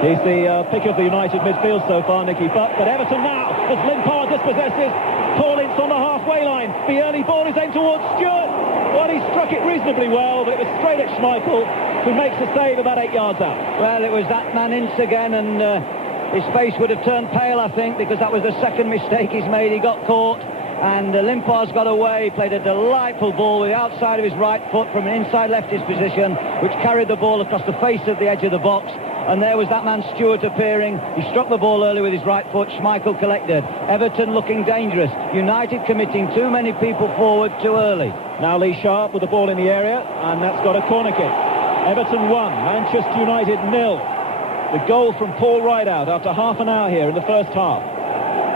He's the pick of the United midfield so far, Nicky Butt. But Everton now, as Limpar dispossesses. Paul Ince on the halfway line. The early ball is aimed towards Stewart. Well, he struck it reasonably well, but it was straight at Schmeichel, who makes a save about 8 yards out. Well, it was that man Ince again, and his face would have turned pale, I think, because that was the second mistake he's made. He got caught, and Limpar's got away, played a delightful ball with the outside of his right foot from an inside leftist position, which carried the ball across the face of the edge of the box. And there was that man Stewart appearing. He struck the ball early with his right foot. Schmeichel collected. Everton looking dangerous. United committing too many people forward too early. Now Lee Sharp with the ball in the area, and that's got a corner kick. Everton 1, Manchester United 0. The goal from Paul Rideout after half an hour here in the first half.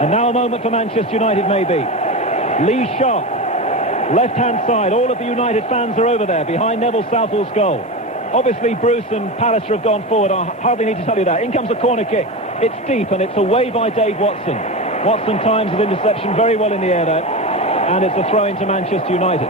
And now a moment for Manchester United maybe. Lee Sharp, left-hand side. All of the United fans are over there behind Neville Southall's goal. Obviously Bruce and Pallister have gone forward. I hardly need to tell you that. In comes a corner kick. It's deep and it's away by Dave Watson. Watson times his interception very well in the air there. And it's a throw into Manchester United.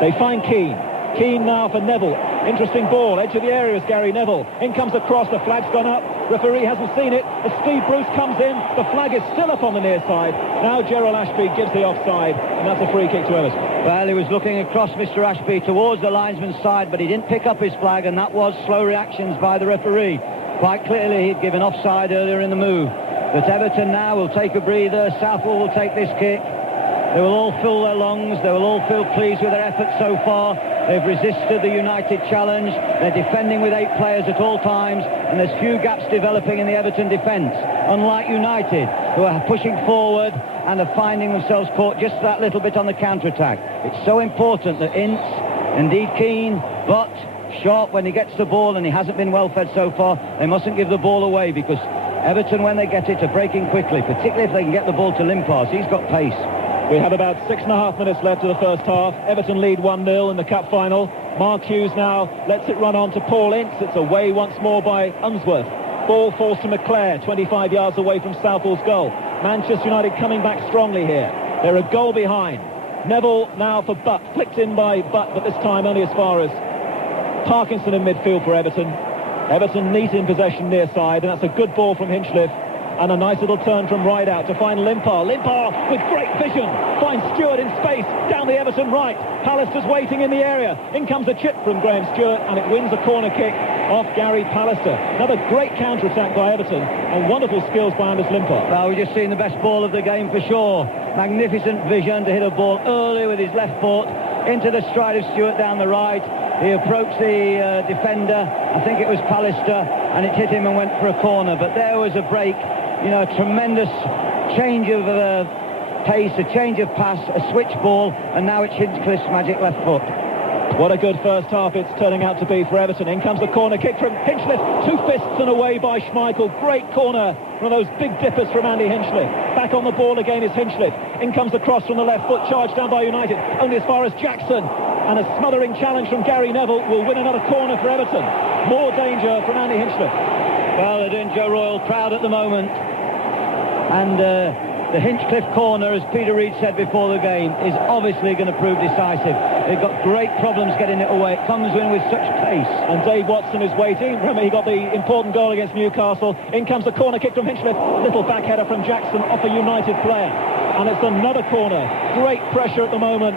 They find Keane. Keane now for Neville. Interesting ball. Edge of the area is Gary Neville. In comes the cross. The flag's gone up. Referee hasn't seen it. As Steve Bruce comes in, the flag is still up on the near side. Now Gerald Ashby gives the offside, and that's a free kick to Everton. Well, he was looking across, Mr. Ashby, towards the linesman's side, but he didn't pick up his flag, and that was slow reactions by the referee. Quite clearly, he'd given offside earlier in the move. But Everton now will take a breather. Southall will take this kick. They will all fill their lungs. They will all feel pleased with their efforts so far. They've resisted the United challenge. They're defending with 8 players at all times, and there's few gaps developing in the Everton defence. Unlike United, who are pushing forward and are finding themselves caught just that little bit on the counter-attack. It's so important that Ince, indeed Keane, but Sharp, when he gets the ball, and he hasn't been well fed so far, they mustn't give the ball away, because Everton, when they get it, are breaking quickly, particularly if they can get the ball to Limpar. He's got pace. We have about 6.5 minutes left of the first half. Everton lead 1-0 in the cup final. Mark Hughes now lets it run on to Paul Ince. It's away once more by Unsworth. Ball falls to McClare, 25 yards away from Southall's goal. Manchester United coming back strongly here. They're a goal behind. Neville now for Butt. Flicked in by Butt, but this time only as far as Parkinson in midfield for Everton. Everton neat in possession near side, and that's a good ball from Hinchliffe. And a nice little turn from Rideout to find Limpar. Limpar with great vision finds Stewart in space down the Everton right. Pallister's waiting in the area. In comes a chip from Graham Stewart, and it wins a corner kick off Gary Pallister. Another great counter-attack by Everton, and wonderful skills by Anders Limpar. Well, we've just seen the best ball of the game for sure. Magnificent vision to hit a ball early with his left foot into the stride of Stewart down the right. He approached the defender, I think it was Pallister, and it hit him and went for a corner. But there was a break. You know, a tremendous change of pace, a change of pass, a switch ball, and now it's Hinchcliffe's magic left foot. What a good first half it's turning out to be for Everton. In comes the corner kick from Hinchliffe. 2 fists and away by Schmeichel. Great corner. One of those big dippers from Andy Hinchliffe. Back on the ball again is Hinchliffe. In comes the cross from the left foot, charged down by United. Only as far as Jackson. and a smothering challenge from Gary Neville will win another corner for Everton. More danger from Andy Hinchcliffe. Well, they're doing Joe Royle proud at the moment. And the Hinchcliffe corner, as Peter Reid said before the game, is obviously going to prove decisive. They've got great problems getting it away. It comes in with such pace. And Dave Watson is waiting. Remember, he got the important goal against Newcastle. In comes a corner kick from Hinchcliffe. Little back header from Jackson off a United player. And it's another corner. Great pressure at the moment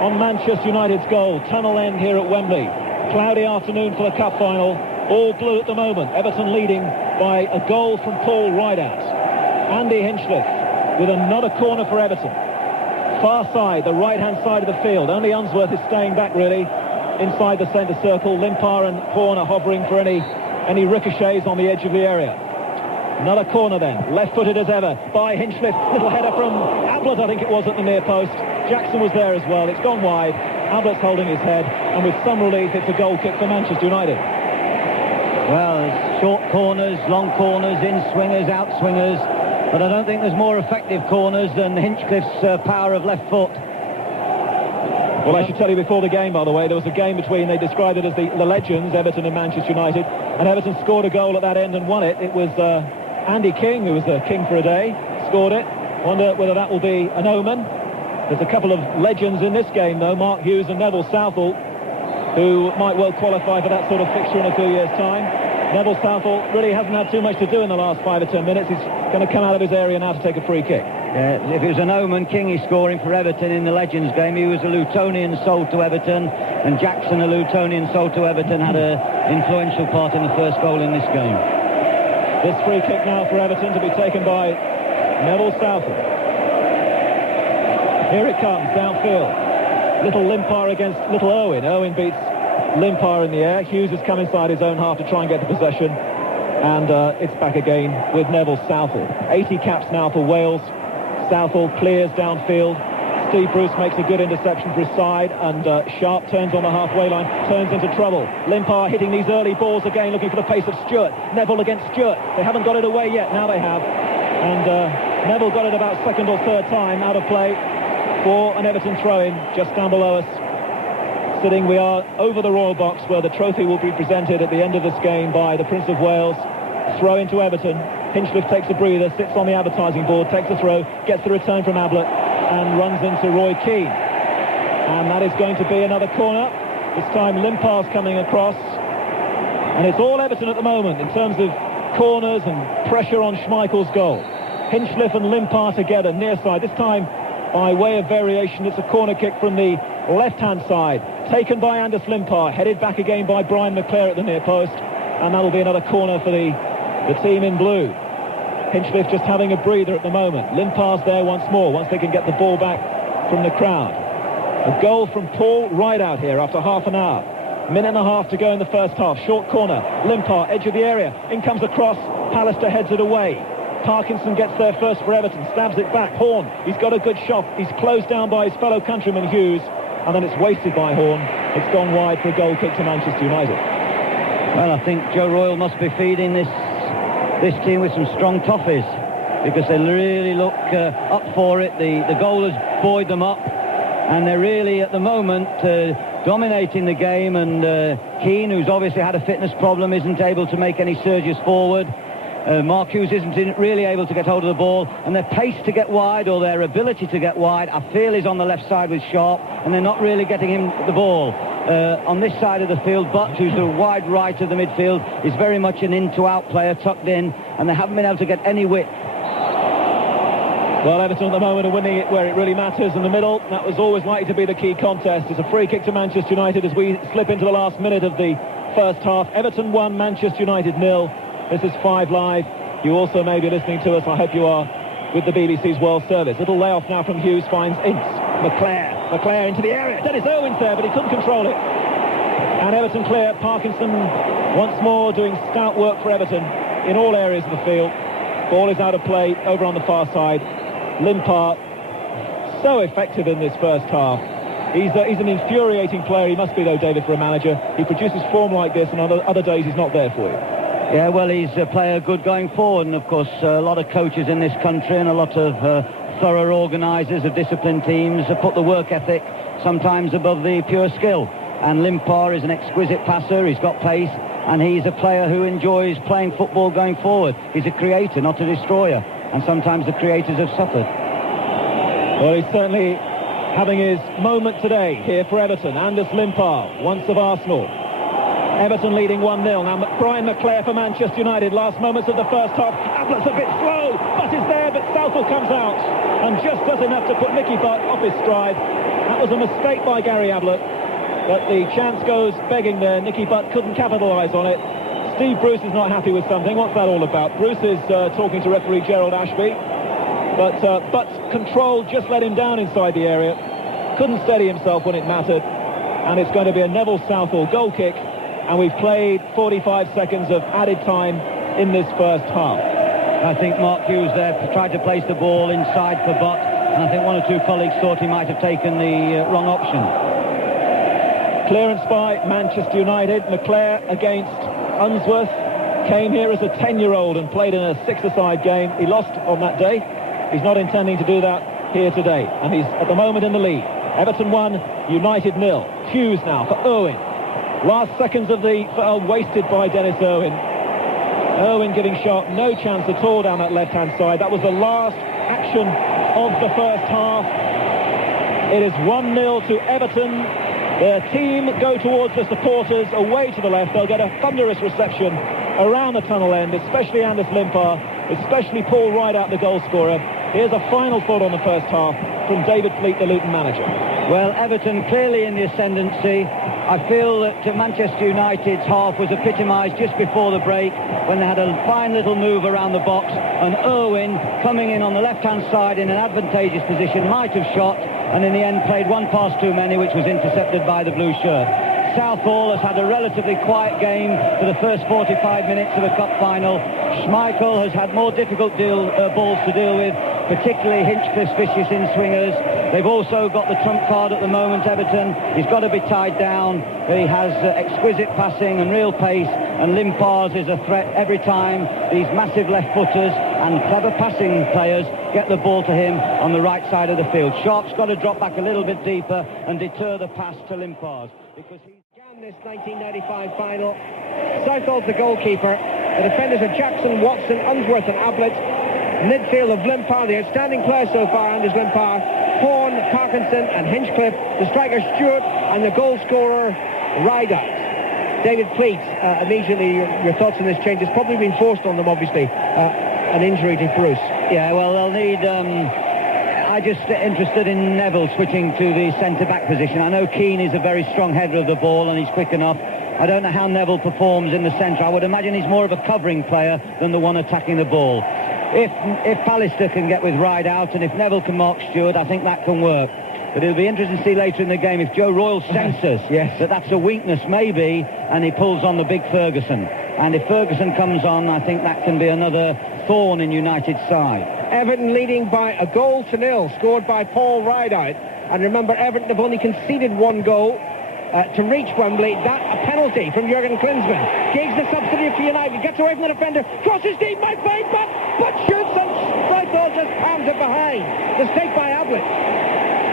on Manchester United's goal. Tunnel end here at Wembley. Cloudy afternoon for the cup final. All blue at the moment. Everton leading by a goal from Paul Rideout. Andy Hinchcliffe with another corner for Everton. Far side, the right-hand side of the field. Only Unsworth is staying back, really, inside the centre circle. Limpar and Horn are hovering for any ricochets on the edge of the area. Another corner then, left-footed as ever by Hinchcliffe. Little header from Ablett, I think it was, at the near post. Jackson was there as well. It's gone wide. Ablett's holding his head, and with some relief, it's a goal kick for Manchester United. Well, short corners, long corners, in-swingers, out-swingers. But I don't think there's more effective corners than Hinchcliffe's power of left foot. Well, I should tell you before the game, by the way, there was a game between, they described it as the legends, Everton and Manchester United, and Everton scored a goal at that end and won it. It was Andy King, who was the king for a day, scored it. Wonder whether that will be an omen. There's a couple of legends in this game, though, Mark Hughes and Neville Southall, who might well qualify for that sort of fixture in a few years' time. Neville Southall really hasn't had too much to do in the last 5 or 10 minutes. He's going to come out of his area now to take a free kick. If it was an omen, King is scoring for Everton in the Legends game. He was a Lutonian sold to Everton, and Jackson, a Lutonian sold to Everton, had an influential part in the first goal in this game. This free kick now for Everton to be taken by Neville Southall. Here it comes, downfield. Little Limpar against Little Owen. Owen beats Limpar in the air. Hughes has come inside his own half to try and get the possession, and it's back again with Neville Southall. 80 caps now for Wales. Southall clears downfield. Steve Bruce makes a good interception for his side, and Sharp turns on the halfway line, turns into trouble. Limpar hitting these early balls again, looking for the pace of Stewart. Neville against Stewart. They haven't got it away yet. Now they have, and Neville got it about second or third time out of play for an Everton throw-in just down below us. Sitting, we are over the Royal Box, where the trophy will be presented at the end of this game by the Prince of Wales. Throw into Everton. Hinchcliffe takes a breather, sits on the advertising board, takes a throw, gets the return from Ablett, and runs into Roy Keane. And that is going to be another corner. This time Limpar's coming across. And it's all Everton at the moment in terms of corners and pressure on Schmeichel's goal. Hinchcliffe and Limpar together, near side. This time, by way of variation, it's a corner kick from the left-hand side, taken by Anders Limpar, headed back again by Brian McClare at the near post, and that'll be another corner for the team in blue. Hinchcliffe just having a breather at the moment. Limpar's there once more, once they can get the ball back from the crowd. A goal from Paul Rideout here after half an hour. Minute and a half to go in the first half. Short corner, Limpar, edge of the area. In comes the cross, Pallister heads it away. Parkinson gets there first for Everton, stabs it back. Horn, he's got a good shot. He's closed down by his fellow countryman Hughes, and then it's wasted by Horn. It's gone wide for a goal kick to Manchester United. Well, I think Joe Royle must be feeding this team with some strong toffees, because they really look up for it. The goal has buoyed them up, and they're really at the moment dominating the game, and Keane, who's obviously had a fitness problem, isn't able to make any surges forward. Mark Hughes isn't really able to get hold of the ball, and their pace to get wide, or their ability to get wide, I feel is on the left side with Sharp, and they're not really getting him the ball. On this side of the field, Butt, who's the wide right of the midfield, is very much an in-to-out player, tucked in, and they haven't been able to get any width. Well, Everton at the moment are winning it where it really matters, in the middle. That was always likely to be the key contest. It's a free kick to Manchester United as we slip into the last minute of the first half. Everton 1, Manchester United 0. This is 5 Live. You also may be listening to us, I hope you are, with the BBC's World Service. Little layoff now from Hughes, finds Ince. McClare into the area. Dennis Irwin's there, but he couldn't control it. And Everton clear. Parkinson once more doing stout work for Everton in all areas of the field. Ball is out of play over on the far side. Limpar, so effective in this first half. He's an infuriating player. He must be, though, David, for a manager. He produces form like this, and other days he's not there for you. Yeah, well, he's a player good going forward, and of course a lot of coaches in this country and a lot of thorough organisers of disciplined teams put the work ethic sometimes above the pure skill. And Limpar is an exquisite passer, he's got pace, and he's a player who enjoys playing football going forward. He's a creator, not a destroyer, and sometimes the creators have suffered. Well, he's certainly having his moment today here for Everton. Anders Limpar, once of Arsenal. Everton leading 1-0. Now Brian McClare for Manchester United. Last moments of the first half. Ablett's a bit slow, but is there, but Southall comes out and just does enough to put Nicky Butt off his stride. That was a mistake by Gary Ablett, but the chance goes begging there. Nicky Butt couldn't capitalise on it. Steve Bruce is not happy with something. What's that all about? Bruce is talking to referee Gerald Ashby, but Butt's control just let him down inside the area. Couldn't steady himself when it mattered, and it's going to be a Neville Southall goal kick. And we've played 45 seconds of added time in this first half. I think Mark Hughes there tried to place the ball inside for Butt, and I think one or two colleagues thought he might have taken the wrong option. Clearance by Manchester United. McClare against Unsworth. Came here as a 10-year-old and played in a six-a-side game. He lost on that day. He's not intending to do that here today, and he's at the moment in the lead. Everton 1, United 0. Hughes now for Irwin. Last seconds of the wasted by Dennis Irwin. Irwin giving Sharp no chance at all down that left-hand side. That was the last action of the first half. It is 1-0 to Everton. Their team go towards the supporters away to the left. They'll get a thunderous reception around the tunnel end, especially Anders Limpar, especially Paul Rideout, the goal scorer. Here's a final thought on the first half from David Fleet, the Luton manager. Well, Everton clearly in the ascendancy. I feel that Manchester United's half was epitomised just before the break when they had a fine little move around the box, and Irwin coming in on the left-hand side in an advantageous position might have shot, and in the end played one pass too many, which was intercepted by the blue shirt. Southall has had a relatively quiet game for the first 45 minutes of the cup final. Schmeichel has had more difficult balls to deal with, particularly Hinchcliffe's vicious in-swingers. They've also got the trump card at the moment, Everton. He's got to be tied down. He has exquisite passing and real pace, and Limpar's is a threat every time these massive left-footers and clever passing players get the ball to him on the right side of the field. Sharp's got to drop back a little bit deeper and deter the pass to Limpar's, because he's this 1995 final. Southall's the goalkeeper. The defenders are Jackson, Watson, Unsworth and Ablett. Midfield of Limpar, the outstanding player so far, Anders Limpar, Horn, Parkinson and Hinchcliffe, the striker Stewart, and the goal scorer Rideout. David Fleet, immediately your thoughts on this change? It's probably been forced on them, obviously, an injury to Bruce. Yeah, well, they'll need... I'm just interested in Neville switching to the centre-back position. I know Keane is a very strong header of the ball and he's quick enough. I don't know how Neville performs in the centre. I would imagine he's more of a covering player than the one attacking the ball. If Pallister can get with Rideout and if Neville can mark Stewart, I think that can work. But it'll be interesting to see later in the game if Joe Royle senses that that's a weakness maybe, and he pulls on the big Ferguson. And if Ferguson comes on, I think that can be another thorn in United's side. Everton leading by 1-0, scored by Paul Rideout. And remember, Everton have only conceded one goal to reach Wembley. That a penalty from Jurgen Klinsmann. Giggs, the substitute for United, gets away from the defender, crosses deep, might find but shoots, and Southall just palms it behind. Mistake by Ablett.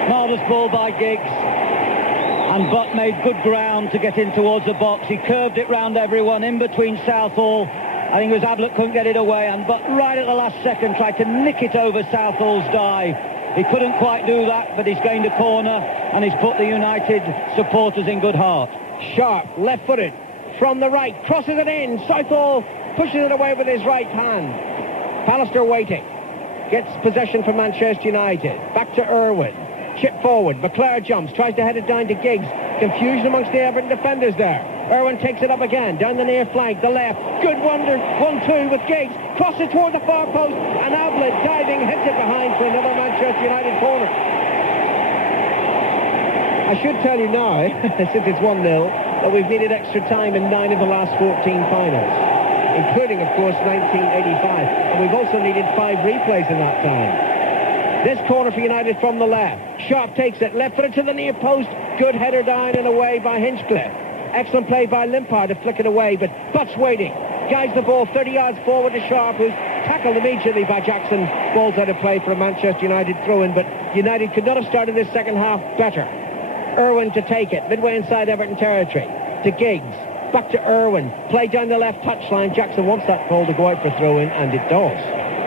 Marvellous ball by Giggs. And Butt made good ground to get in towards the box. He curved it round everyone in between Southall. I think it was Ablett couldn't get it away, and Butt right at the last second tried to nick it over Southall's dive. He couldn't quite do that, but he's gained a corner and he's put the United supporters in good heart. Sharp, left-footed, from the right, crosses it in. Southall pushes it away with his right hand. Pallister waiting. Gets possession for Manchester United. Back to Irwin. Chip forward. McClare jumps, tries to head it down to Giggs. Confusion amongst the Everton defenders there. Irwin takes it up again, down the near flank, the left. Good wonder, 1-2 with Giggs. Crosses toward the far post, and Ablett diving, hits it behind for another Manchester United corner. I should tell you now, since it's 1-0, that we've needed extra time in 9 of the last 14 finals, including, of course, 1985. And we've also needed 5 replays in that time. This corner for United from the left. Sharp takes it, left-footed to the near post. Good header down and away by Hinchcliffe. Excellent play by Limpar to flick it away, but Butt's waiting. Guides the ball 30 yards forward to Sharp, who's tackled immediately by Jackson. Ball's out of play for a Manchester United throw-in, but United could not have started this second half better. Irwin to take it, midway inside Everton territory, to Giggs, back to Irwin, play down the left touchline. Jackson wants that ball to go out for throw-in, and it does.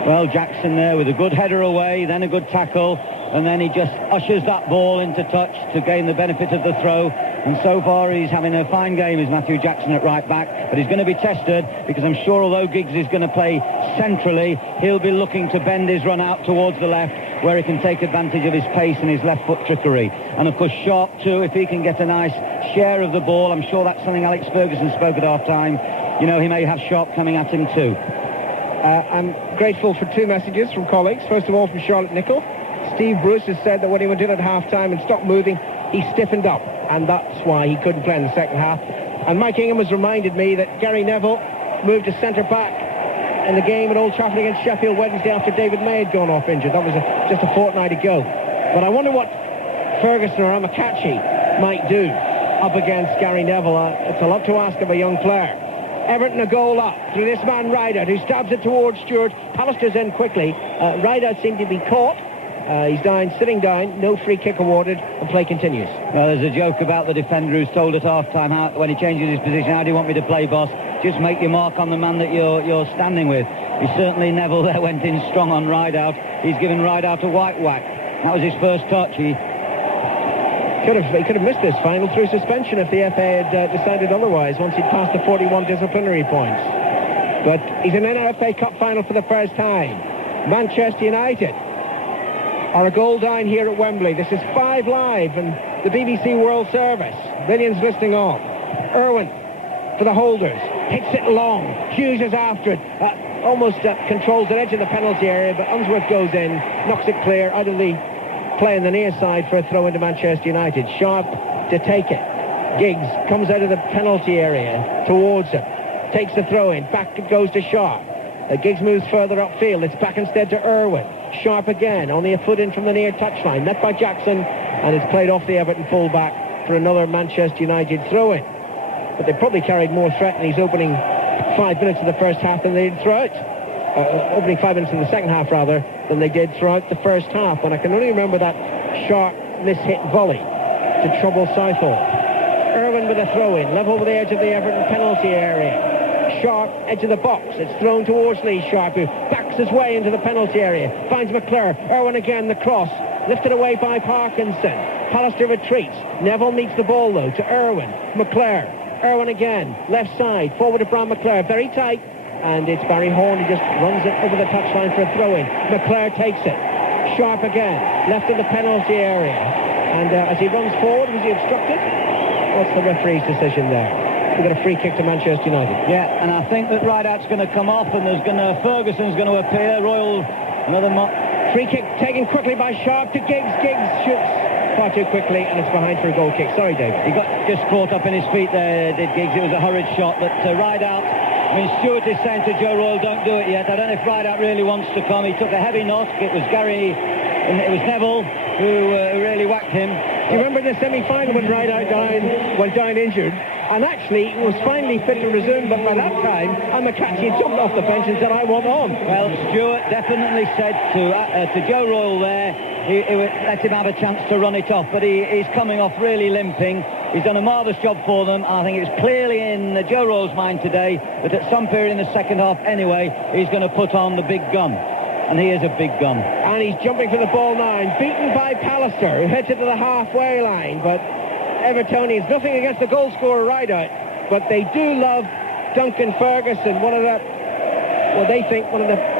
Well, Jackson there with a good header away, then a good tackle, and then he just ushers that ball into touch to gain the benefit of the throw. And so far he's having a fine game, is Matthew Jackson at right back, but he's going to be tested because I'm sure although Giggs is going to play centrally, he'll be looking to bend his run out towards the left where he can take advantage of his pace and his left foot trickery. And of course Sharp too, if he can get a nice share of the ball. I'm sure that's something Alex Ferguson spoke at half-time. You know, he may have Sharp coming at him too. I'm grateful for two messages from colleagues. First of all, from Charlotte Nicholl. Steve Bruce has said that when he went in at half-time and stopped moving, he stiffened up, and that's why he couldn't play in the second half. And Mike Ingham has reminded me that Gary Neville moved to centre-back in the game at Old Trafford against Sheffield Wednesday after David May had gone off injured. That was just a fortnight ago. But I wonder what Ferguson or Amokachi might do up against Gary Neville. It's a lot to ask of a young player. Everton a goal up through this man Rideout, who stabs it towards Stewart. Pallister's in quickly. Rideout seemed to be caught. He's down, sitting down, no free kick awarded, and play continues. Well, there's a joke about the defender who's told at half-time when he changes his position, how do you want me to play, boss? Just make your mark on the man that you're standing with. He certainly, Neville there went in strong on Rideout. He's given Rideout a white whack. That was his first touch. He could have missed this final through suspension if the FA had decided otherwise once he'd passed the 41 disciplinary points. But he's in an FA Cup final for the first time. Manchester United are a goal down here at Wembley. This is 5 Live and the BBC World Service. Millions listening on. Irwin for the holders. Hits it long. Hughes is after it. Almost controls the edge of the penalty area, but Unsworth goes in, knocks it clear out of the play on the near side for a throw into Manchester United. Sharp to take it. Giggs comes out of the penalty area towards him. Takes the throw in. Back it goes to Sharp. Giggs moves further upfield. It's back instead to Irwin. Sharp again, only a foot in from the near touchline. Met by Jackson, and it's played off the Everton full-back for another Manchester United throw-in. But they probably carried more threat in these opening 5 minutes of the first half than they did throughout. Opening 5 minutes of the second half, rather, than they did throughout the first half. And I can only remember that Sharp miss-hit volley to trouble Southall. Irwin with a throw-in, level with the edge of the Everton penalty area. Sharp, edge of the box. It's thrown towards Lee Sharp, who backs his way into the penalty area. Finds McClure. Irwin again, the cross. Lifted away by Parkinson. Pallister retreats. Neville meets the ball, though, to Irwin. McClure. Irwin again. Left side. Forward to Bram McClure. Very tight. And it's Barry Horn who just runs it over the touchline for a throw-in. McClure takes it. Sharp again. Left of the penalty area. And as he runs forward, was he obstructed? What's the referee's decision there? We've got a free kick to Manchester United. Yeah, and I think that Rideout's going to come off, and Ferguson's going to appear. Royal, another free kick taken quickly by Sharp to Giggs. Giggs shoots far too quickly, and it's behind for a goal kick. Sorry, Dave. He got just caught up in his feet there, did Giggs. It was a hurried shot, but Rideout. I mean, Stewart is saying to Joe Royal, don't do it yet. I don't know if Rideout really wants to come. He took a heavy knock. It was Neville who really whacked him. Do you remember the semi-final when Rideout went down injured? And actually, he was finally fit to resume, but by that time, Amokachi had jumped off the bench and said, I want on. Well, Stewart definitely said to Joe Royal there, he would let him have a chance to run it off, but he's coming off really limping. He's done a marvellous job for them. I think it's clearly in Joe Royal's mind today that at some period in the second half anyway, he's going to put on the big gun. And he is a big gun. And he's jumping for the ball now, beaten by Pallister, who hits it to the halfway line, but Evertonians, nothing against the goal scorer Rideout, but they do love Duncan Ferguson, one of the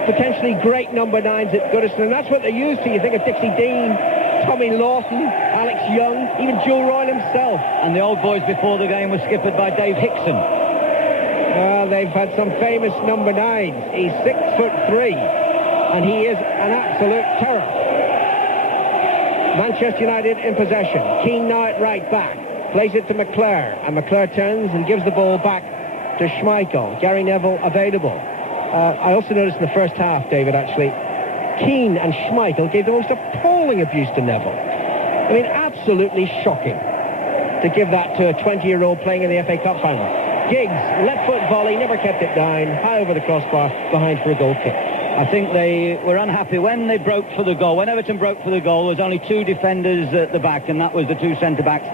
potentially great number 9s at Goodison, and that's what they're used to. You think of Dixie Dean, Tommy Lawton, Alex Young, even Joe Royal himself. And the old boys before the game were skippered by Dave Hickson. Well, they've had some famous number 9s. He's 6'3", and he is an absolute terror. Manchester United in possession. Keane now at right back. Plays it to McClure. And McClure turns and gives the ball back to Schmeichel. Gary Neville available. I also noticed in the first half, David, actually, Keane and Schmeichel gave the most appalling abuse to Neville. I mean, absolutely shocking to give that to a 20-year-old playing in the FA Cup final. Giggs, left foot volley, never kept it down. High over the crossbar, behind for a goal kick. I think they were unhappy when they broke for the goal. When Everton broke for the goal, there was only 2 defenders at the back, and that was the 2 centre-backs,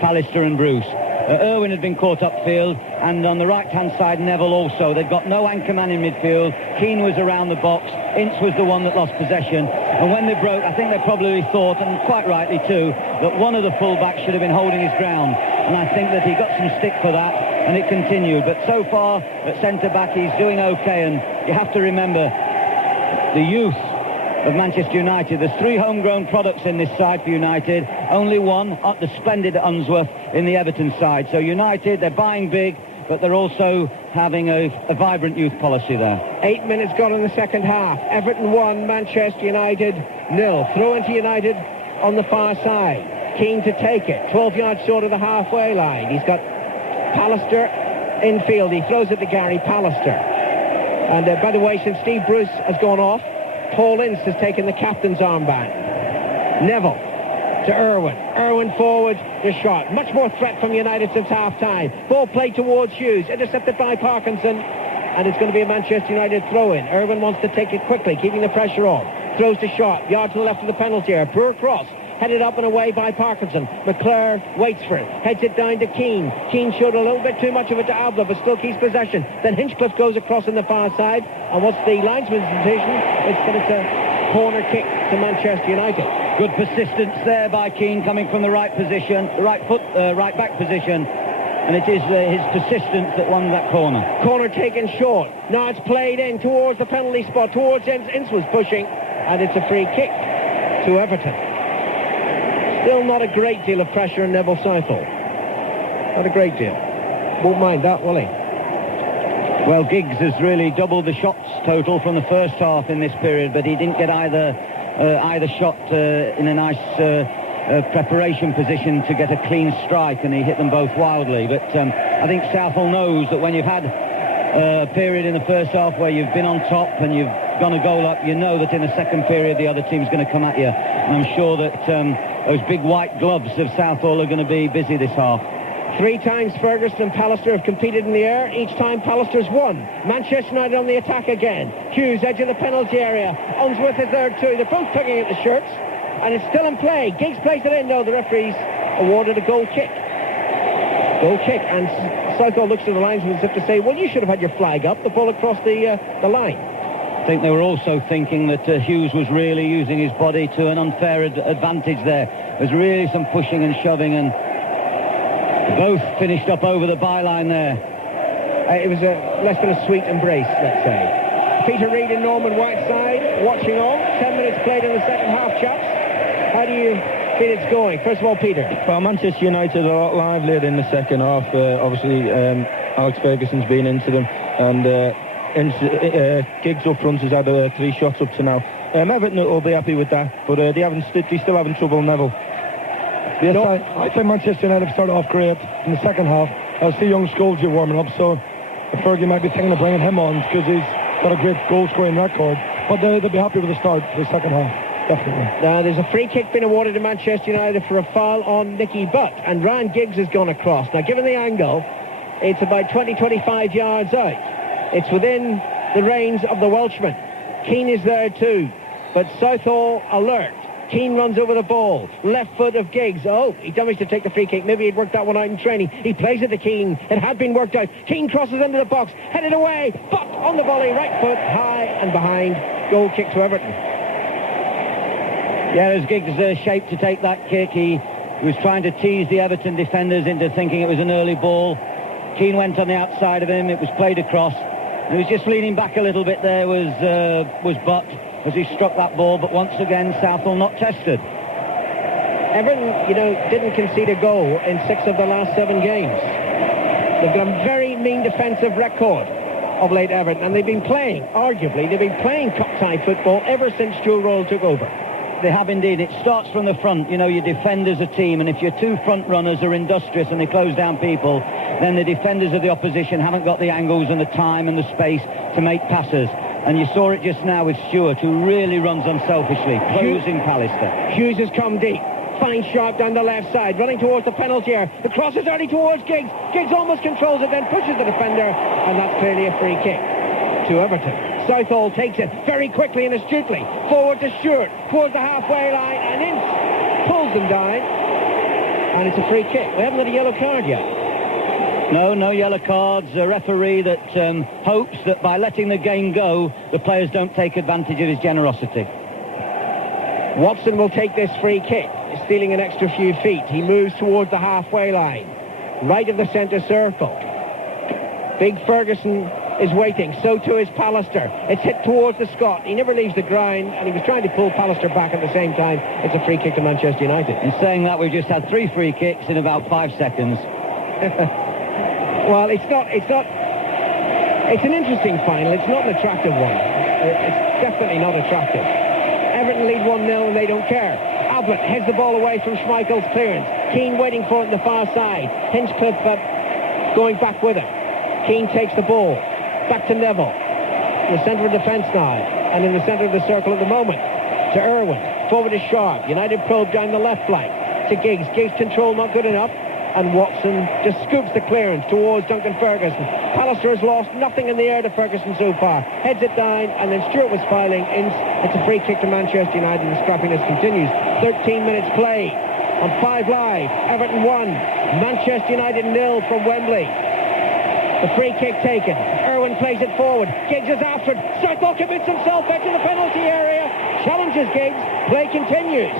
Pallister and Bruce. Irwin had been caught upfield, and on the right-hand side, Neville also. They'd got no anchor man in midfield. Keane was around the box. Ince was the one that lost possession. And when they broke, I think they probably thought, and quite rightly too, that one of the full-backs should have been holding his ground. And I think that he got some stick for that, and it continued. But so far, at centre-back, he's doing okay, and you have to remember the youth of Manchester United. There's 3 homegrown products in this side for United, only one at the splendid Unsworth in the Everton side. So United, they're buying big, but they're also having a vibrant youth policy there. 8 minutes gone in the second half. Everton 1, Manchester United 0. Throw into United on the far side. Keane to take it, 12 yards short of the halfway line. He's got Pallister infield. He throws it to Gary Pallister. And by the way, since Steve Bruce has gone off, Paul Ince has taken the captain's armband. Neville to Irwin. Irwin forward, the shot. Much more threat from United since half-time. Ball played towards Hughes, intercepted by Parkinson, and it's going to be a Manchester United throw-in. Irwin wants to take it quickly, keeping the pressure on. Throws the shot, yard to the left of the penalty area. Poor cross, headed up and away by Parkinson. McClure waits for it, heads it down to Keane. Keane showed a little bit too much of it to Abla, but still keeps possession. Then Hinchcliffe goes across on the far side, and what's the linesman's decision? It's that it's a corner kick to Manchester United. Good persistence there by Keane, coming from the right position, the right foot, right back position, and it is his persistence that won that corner. Corner taken short. Now it's played in towards the penalty spot, towards Ince. Ince was pushing, and it's a free kick to Everton. Still not a great deal of pressure on Neville Southall. Not a great deal. Won't mind that, will he? Well, Giggs has really doubled the shots total from the first half in this period, but he didn't get either shot in a nice preparation position to get a clean strike, and he hit them both wildly. But I think Southall knows that when you've had a period in the first half where you've been on top and you've gone a goal up, you know that in the second period the other team's going to come at you. And I'm sure that those big white gloves of Southall are going to be busy this half. 3 times Ferguson and Pallister have competed in the air. Each time Pallister's won. Manchester United on the attack again. Hughes, edge of the penalty area. Unsworth is there too. They're both tugging at the shirts. And it's still in play. Giggs plays it in. No, the referee's awarded a goal kick. Goal kick. And Southall looks to the linesman as if to say, well, you should have had your flag up. The ball across the line. I think they were also thinking that Hughes was really using his body to an unfair advantage there. There's really some pushing and shoving, and both finished up over the byline there. It was less than a sweet embrace, let's say. Peter Reid and Norman Whiteside watching on. 10 minutes played in the second half, chaps. How do you feel it's going? First of all, Peter. Well, Manchester United are a lot livelier in the second half. Obviously, Alex Ferguson's been into them, and Giggs up front has had 3 shots up to now. Everton will be happy with that, but they're still having trouble, Neville. Yes, I think Manchester United started off great in the second half. I see young Scholes here warming up, so Fergie might be thinking of bringing him on because he's got a great goal-scoring record. But they'll be happy with the start for the second half, definitely. Now, there's a free kick been awarded to Manchester United for a foul on Nicky Butt, and Ryan Giggs has gone across. Now, given the angle, it's about 20-25 yards out. It's within the reins of the Welshman. Keane is there too, but Southall alert. Keane runs over the ball. Left foot of Giggs. Oh, he damaged to take the free kick. Maybe he'd worked that one out in training. He plays it to Keane. It had been worked out. Keane crosses into the box. Headed away. Butt on the volley. Right foot high and behind. Goal kick to Everton. Yeah, there's Giggs' shape to take that kick. He was trying to tease the Everton defenders into thinking it was an early ball. Keane went on the outside of him. It was played across. He was just leaning back a little bit there, was Butt, as he struck that ball, but once again, Southall not tested. Everton, didn't concede a goal in 6 of the last 7 games. They've got a very mean defensive record of late, Everton, and they've been playing, arguably, cup-tie football ever since Joe Royle took over. They have indeed. It starts from the front. You defend as a team, and if your 2 front runners are industrious and they close down people, then the defenders of the opposition haven't got the angles and the time and the space to make passes. And you saw it just now with Stewart, who really runs unselfishly, closing Pallister. Hughes has come deep. Fine sharp down the left side, running towards the penalty area. The cross is early towards Giggs. Giggs almost controls it, then pushes the defender, and that's clearly a free kick to Everton. Southall takes it very quickly and astutely. Forward to Stewart, towards the halfway line, and Ince pulls them down. And it's a free kick. We haven't got a yellow card yet. No yellow cards. A referee that hopes that by letting the game go, the players don't take advantage of his generosity. Watson will take this free kick, stealing an extra few feet. He moves towards the halfway line, right of the centre circle. Big Ferguson is waiting, so too is Pallister. It's hit towards the Scot. He never leaves the ground, and he was trying to pull Pallister back at the same time. It's a free kick to Manchester United. In saying that, we've just had 3 free kicks in about 5 seconds. Well, it's an interesting final. It's not an attractive one. It's definitely not attractive. Everton lead 1-0 and they don't care. Ablett heads the ball away from Schmeichel's clearance. Keane waiting for it on the far side. Hinchcliffe going back with it. Keane takes the ball. Back to Neville. In the centre of defence now. And in the centre of the circle at the moment. To Irwin. Forward to Sharp. United probe down the left flank. To Giggs. Giggs control not good enough. And Watson just scoops the clearance towards Duncan Ferguson. Pallister has lost nothing in the air to Ferguson so far. Heads it down, and then Stewart was filing. It's a free kick to Manchester United, and the scrappiness continues. 13 minutes play on 5 Live. Everton 1, Manchester United 0 from Wembley. The free kick taken. Irwin plays it forward. Giggs is after it. Southall commits himself back to the penalty area. Challenges Giggs. Play continues.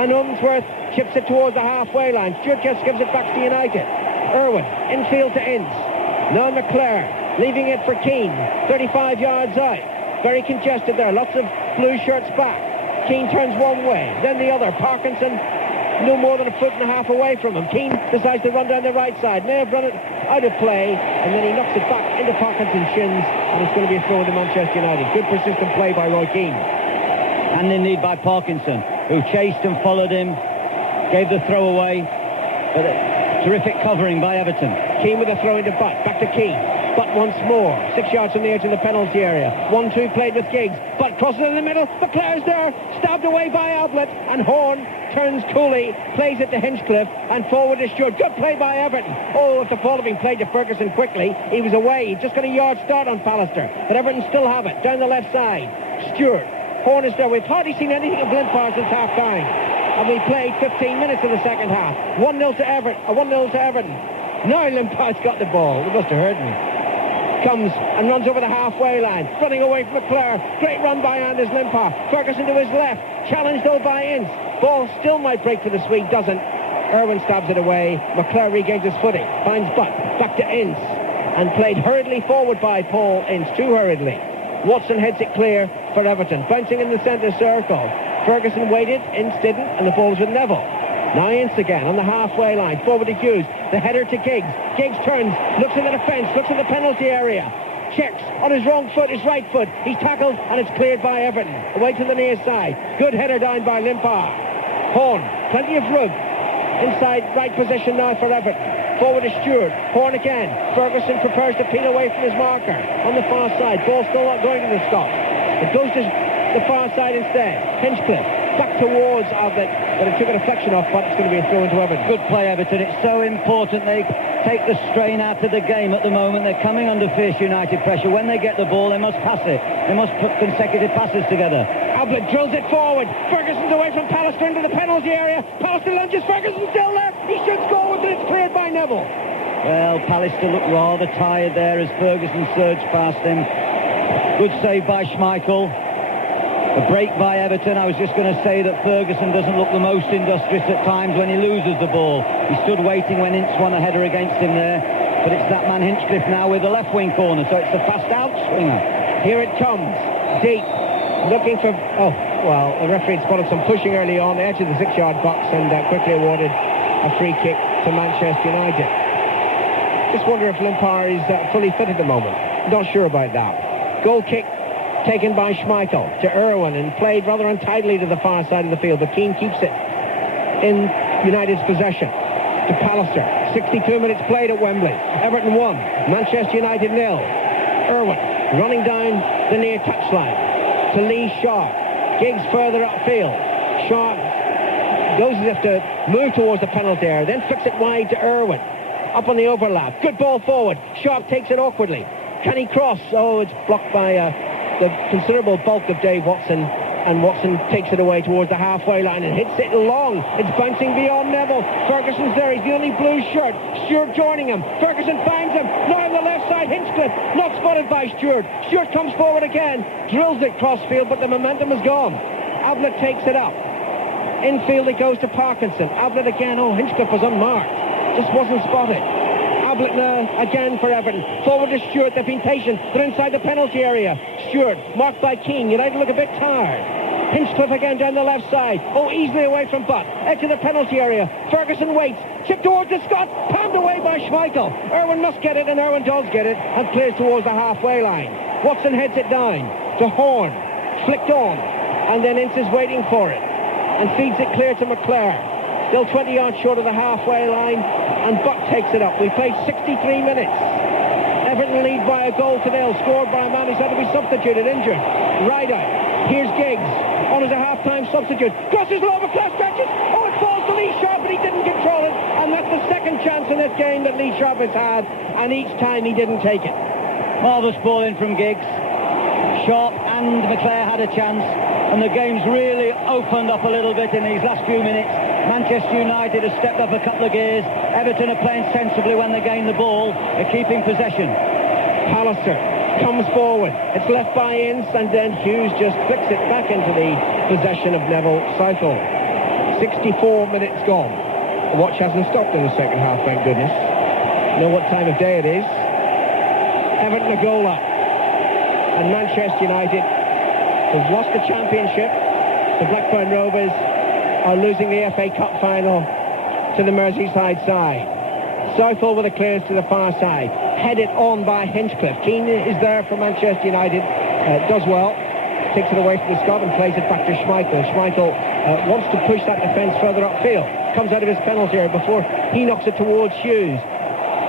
And Unsworth chips it towards the halfway line. Stewart just gives it back to United. Irwin, infield to Ince. Now McClare, leaving it for Keane. 35 yards out. Very congested there. Lots of blue shirts back. Keane turns one way, then the other. Parkinson, no more than 1.5 feet away from him. Keane decides to run down the right side. May have run it out of play, and then he knocks it back into Parkinson's shins, and it's going to be a throw into Manchester United. Good persistent play by Roy Keane. And indeed by Parkinson, who chased and followed him, gave the throw away, but a terrific covering by Everton. Keane with a throw into Butt, back to Keane. Butt once more, 6 yards from the edge of the penalty area. 1-2 played with Giggs. Butt crosses in the middle, McClare's there, stabbed away by Ablett, and Horn turns coolly, plays it to Hinchcliffe, and forward to Stewart. Good play by Everton. Oh, if the ball had been played to Ferguson quickly, he was away. He just got a yard start on Pallister, but Everton still have it, down the left side. Stewart. Horn is there. We've hardly seen anything of Limpar since half-time. And we played 15 minutes in the second half. 1-0 to Everton. Now Limpar's got the ball. They must have heard me. Comes and runs over the halfway line. Running away from McClure. Great run by Anders Limpar. Ferguson to his left. Challenged though by Ince. Ball still might break for the Swede. Doesn't. Irwin stabs it away. McClure regains his footing. Finds Butt. Back to Ince. And played hurriedly forward by Paul Ince. Too hurriedly. Watson heads it clear for Everton. Bouncing in the centre circle. Ferguson waited, Ince didn't, and the ball was with Neville. Now Ince again on the halfway line. Forward to Hughes. The header to Giggs. Giggs turns, looks in the defence, looks in the penalty area. Checks on his wrong foot, his right foot. He's tackled, and it's cleared by Everton. Away to the near side. Good header down by Limpar. Horn, plenty of room. Inside right position now for Everton. Forward to Stewart. Horn again. Ferguson prepares to peel away from his marker. On the far side. Ball still not going to the Scot. It goes to the far side instead. Hinchcliffe. Back towards Ablett. But it took a deflection off, but it's going to be a throw into Everton. Good play, Everton. It's so important they take the strain out of the game at the moment. They're coming under fierce United pressure. When they get the ball, they must pass it. They must put consecutive passes together. Ablett drills it forward. Ferguson's away from Pallister into the penalty area. Pallister lunges. Ferguson's still there. He should score with it. It's cleared by Neville. Well, Pallister looked rather tired there as Ferguson surged past him. Good save by Schmeichel. A break by Everton. I was just going to say that Ferguson doesn't look the most industrious at times when he loses the ball. He stood waiting when Ince won a header against him there. But it's that man Hinchcliffe now with the left wing corner, so it's the fast out swinger. Here it comes. Deep. Looking for... Oh, well, the referee spotted some pushing early on the edge of the 6-yard box and quickly awarded a free kick to Manchester United. Just wonder if Limpar is fully fit at the moment. Not sure about that. Goal kick taken by Schmeichel to Irwin and played rather untidily to the far side of the field, but Keane keeps it in United's possession. To Pallister. 62 minutes played at Wembley. Everton 1, Manchester United 0. Irwin running down the near touchline to Lee Sharp. Giggs further upfield. Sharp goes as if to move towards the penalty area, then flicks it wide to Irwin. Up on the overlap. Good ball forward. Sharp takes it awkwardly. Can he cross? Oh, it's blocked by the considerable bulk of Dave Watson, and Watson takes it away towards the halfway line and hits it long. It's bouncing beyond Neville. Ferguson's there. He's the only blue shirt. Stewart joining him. Ferguson finds him. Now on the left side, Hinchcliffe. Not spotted by Stewart. Stewart comes forward again. Drills it crossfield, but the momentum is gone. Ablett takes it up. Infield it goes to Parkinson. Ablett again. Oh, Hinchcliffe was unmarked. Just wasn't spotted. Ablett now again for Everton. Forward to Stewart. They've been patient. They're inside the penalty area. Stewart marked by Keane. United look a bit tired. Hinchcliffe again down the left side. Oh, easily away from Butt. Edge of the penalty area. Ferguson waits. Chip towards the Scot. Palmed away by Schmeichel. Irwin must get it, and Irwin does get it, and plays towards the halfway line. Watson heads it down to Horn. Flicked on. And then Ince is waiting for it. And feeds it clear to McClure. Still 20 yards short of the halfway line, and Butt takes it up. We played 63 minutes. Everton lead by a goal to nil, scored by a man who's had to be substituted, injured. Rideout. Here's Giggs on as a half-time substitute. Crosses low, McClure stretches. Oh, it falls to Lee Sharp, but he didn't control it. And that's the second chance in this game that Lee Sharp has had, and each time he didn't take it. Marvellous ball in from Giggs. Sharp and McClure had a chance, and the game's really opened up a little bit in these last few minutes. Manchester United have stepped up a couple of gears. Everton are playing sensibly when they gain the ball. They're keeping possession. Pallister comes forward. It's left by Ince, and then Hughes just flicks it back into the possession of Neville Southall. 64 minutes gone. The watch hasn't stopped in the second half, thank goodness. You know what time of day it is. Everton a goal up. And Manchester United, who've lost the championship, the Blackburn Rovers, are losing the FA Cup final to the Merseyside side. Southall with a clearance to the far side. Headed on by Hinchcliffe. Keane is there for Manchester United. Does well. Takes it away from the Scot and plays it back to Schmeichel. Schmeichel wants to push that defence further upfield. Comes out of his penalty area before he knocks it towards Hughes.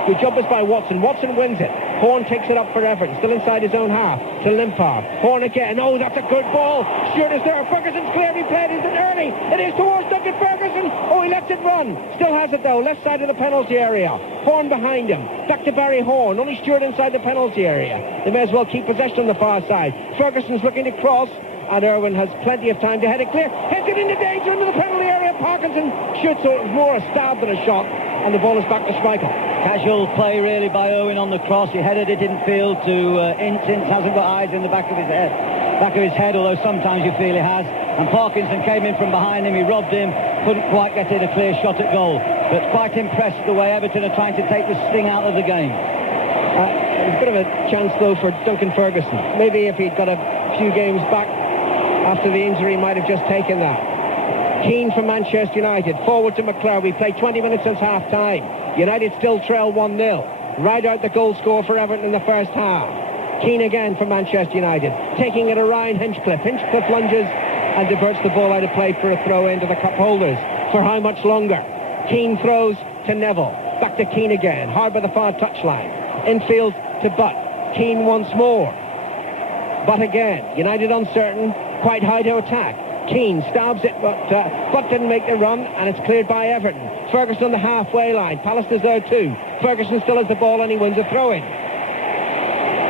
Good job was by Watson. Watson wins it. Horn takes it up for Everton. Still inside his own half. To Limpar. Horn again. Oh, that's a good ball. Stewart is there. Ferguson's clearly played. Is it early? It is towards Duncan Ferguson. Oh, he lets it run. Still has it though. Left side of the penalty area. Horn behind him. Back to Barry Horn. Only Stewart inside the penalty area. They may as well keep possession on the far side. Ferguson's looking to cross. And Irwin has plenty of time to head it clear. Heads it into danger into the penalty area. Parkinson shoots, so it was more a stab than a shot. And the ball is back to Schmeichel. Casual play really by Irwin on the cross. He headed it in field to Ince. Ince hasn't got eyes in the back of his head, although sometimes you feel he has. And Parkinson came in from behind him. He robbed him. Couldn't quite get it a clear shot at goal. But quite impressed the way Everton are trying to take the sting out of the game. It was a bit of a chance though for Duncan Ferguson. Maybe if he'd got a few games back after the injury, he might have just taken that. Keane from Manchester United, forward to McClure. We played 20 minutes since half-time. United still trail 1-0. Right out the goal score for Everton in the first half. Keane again for Manchester United, taking it around Hinchcliffe. Hinchcliffe lunges and diverts the ball out of play for a throw into the cup holders. For how much longer? Keane throws to Neville. Back to Keane again, hard by the far touchline. Infield to Butt. Keane once more. Butt again. United uncertain, quite high to attack. Keane stabs it, but Butt didn't make the run, and it's cleared by Everton. Ferguson on the halfway line. Pallister's there too. Ferguson still has the ball, and he wins a throw-in.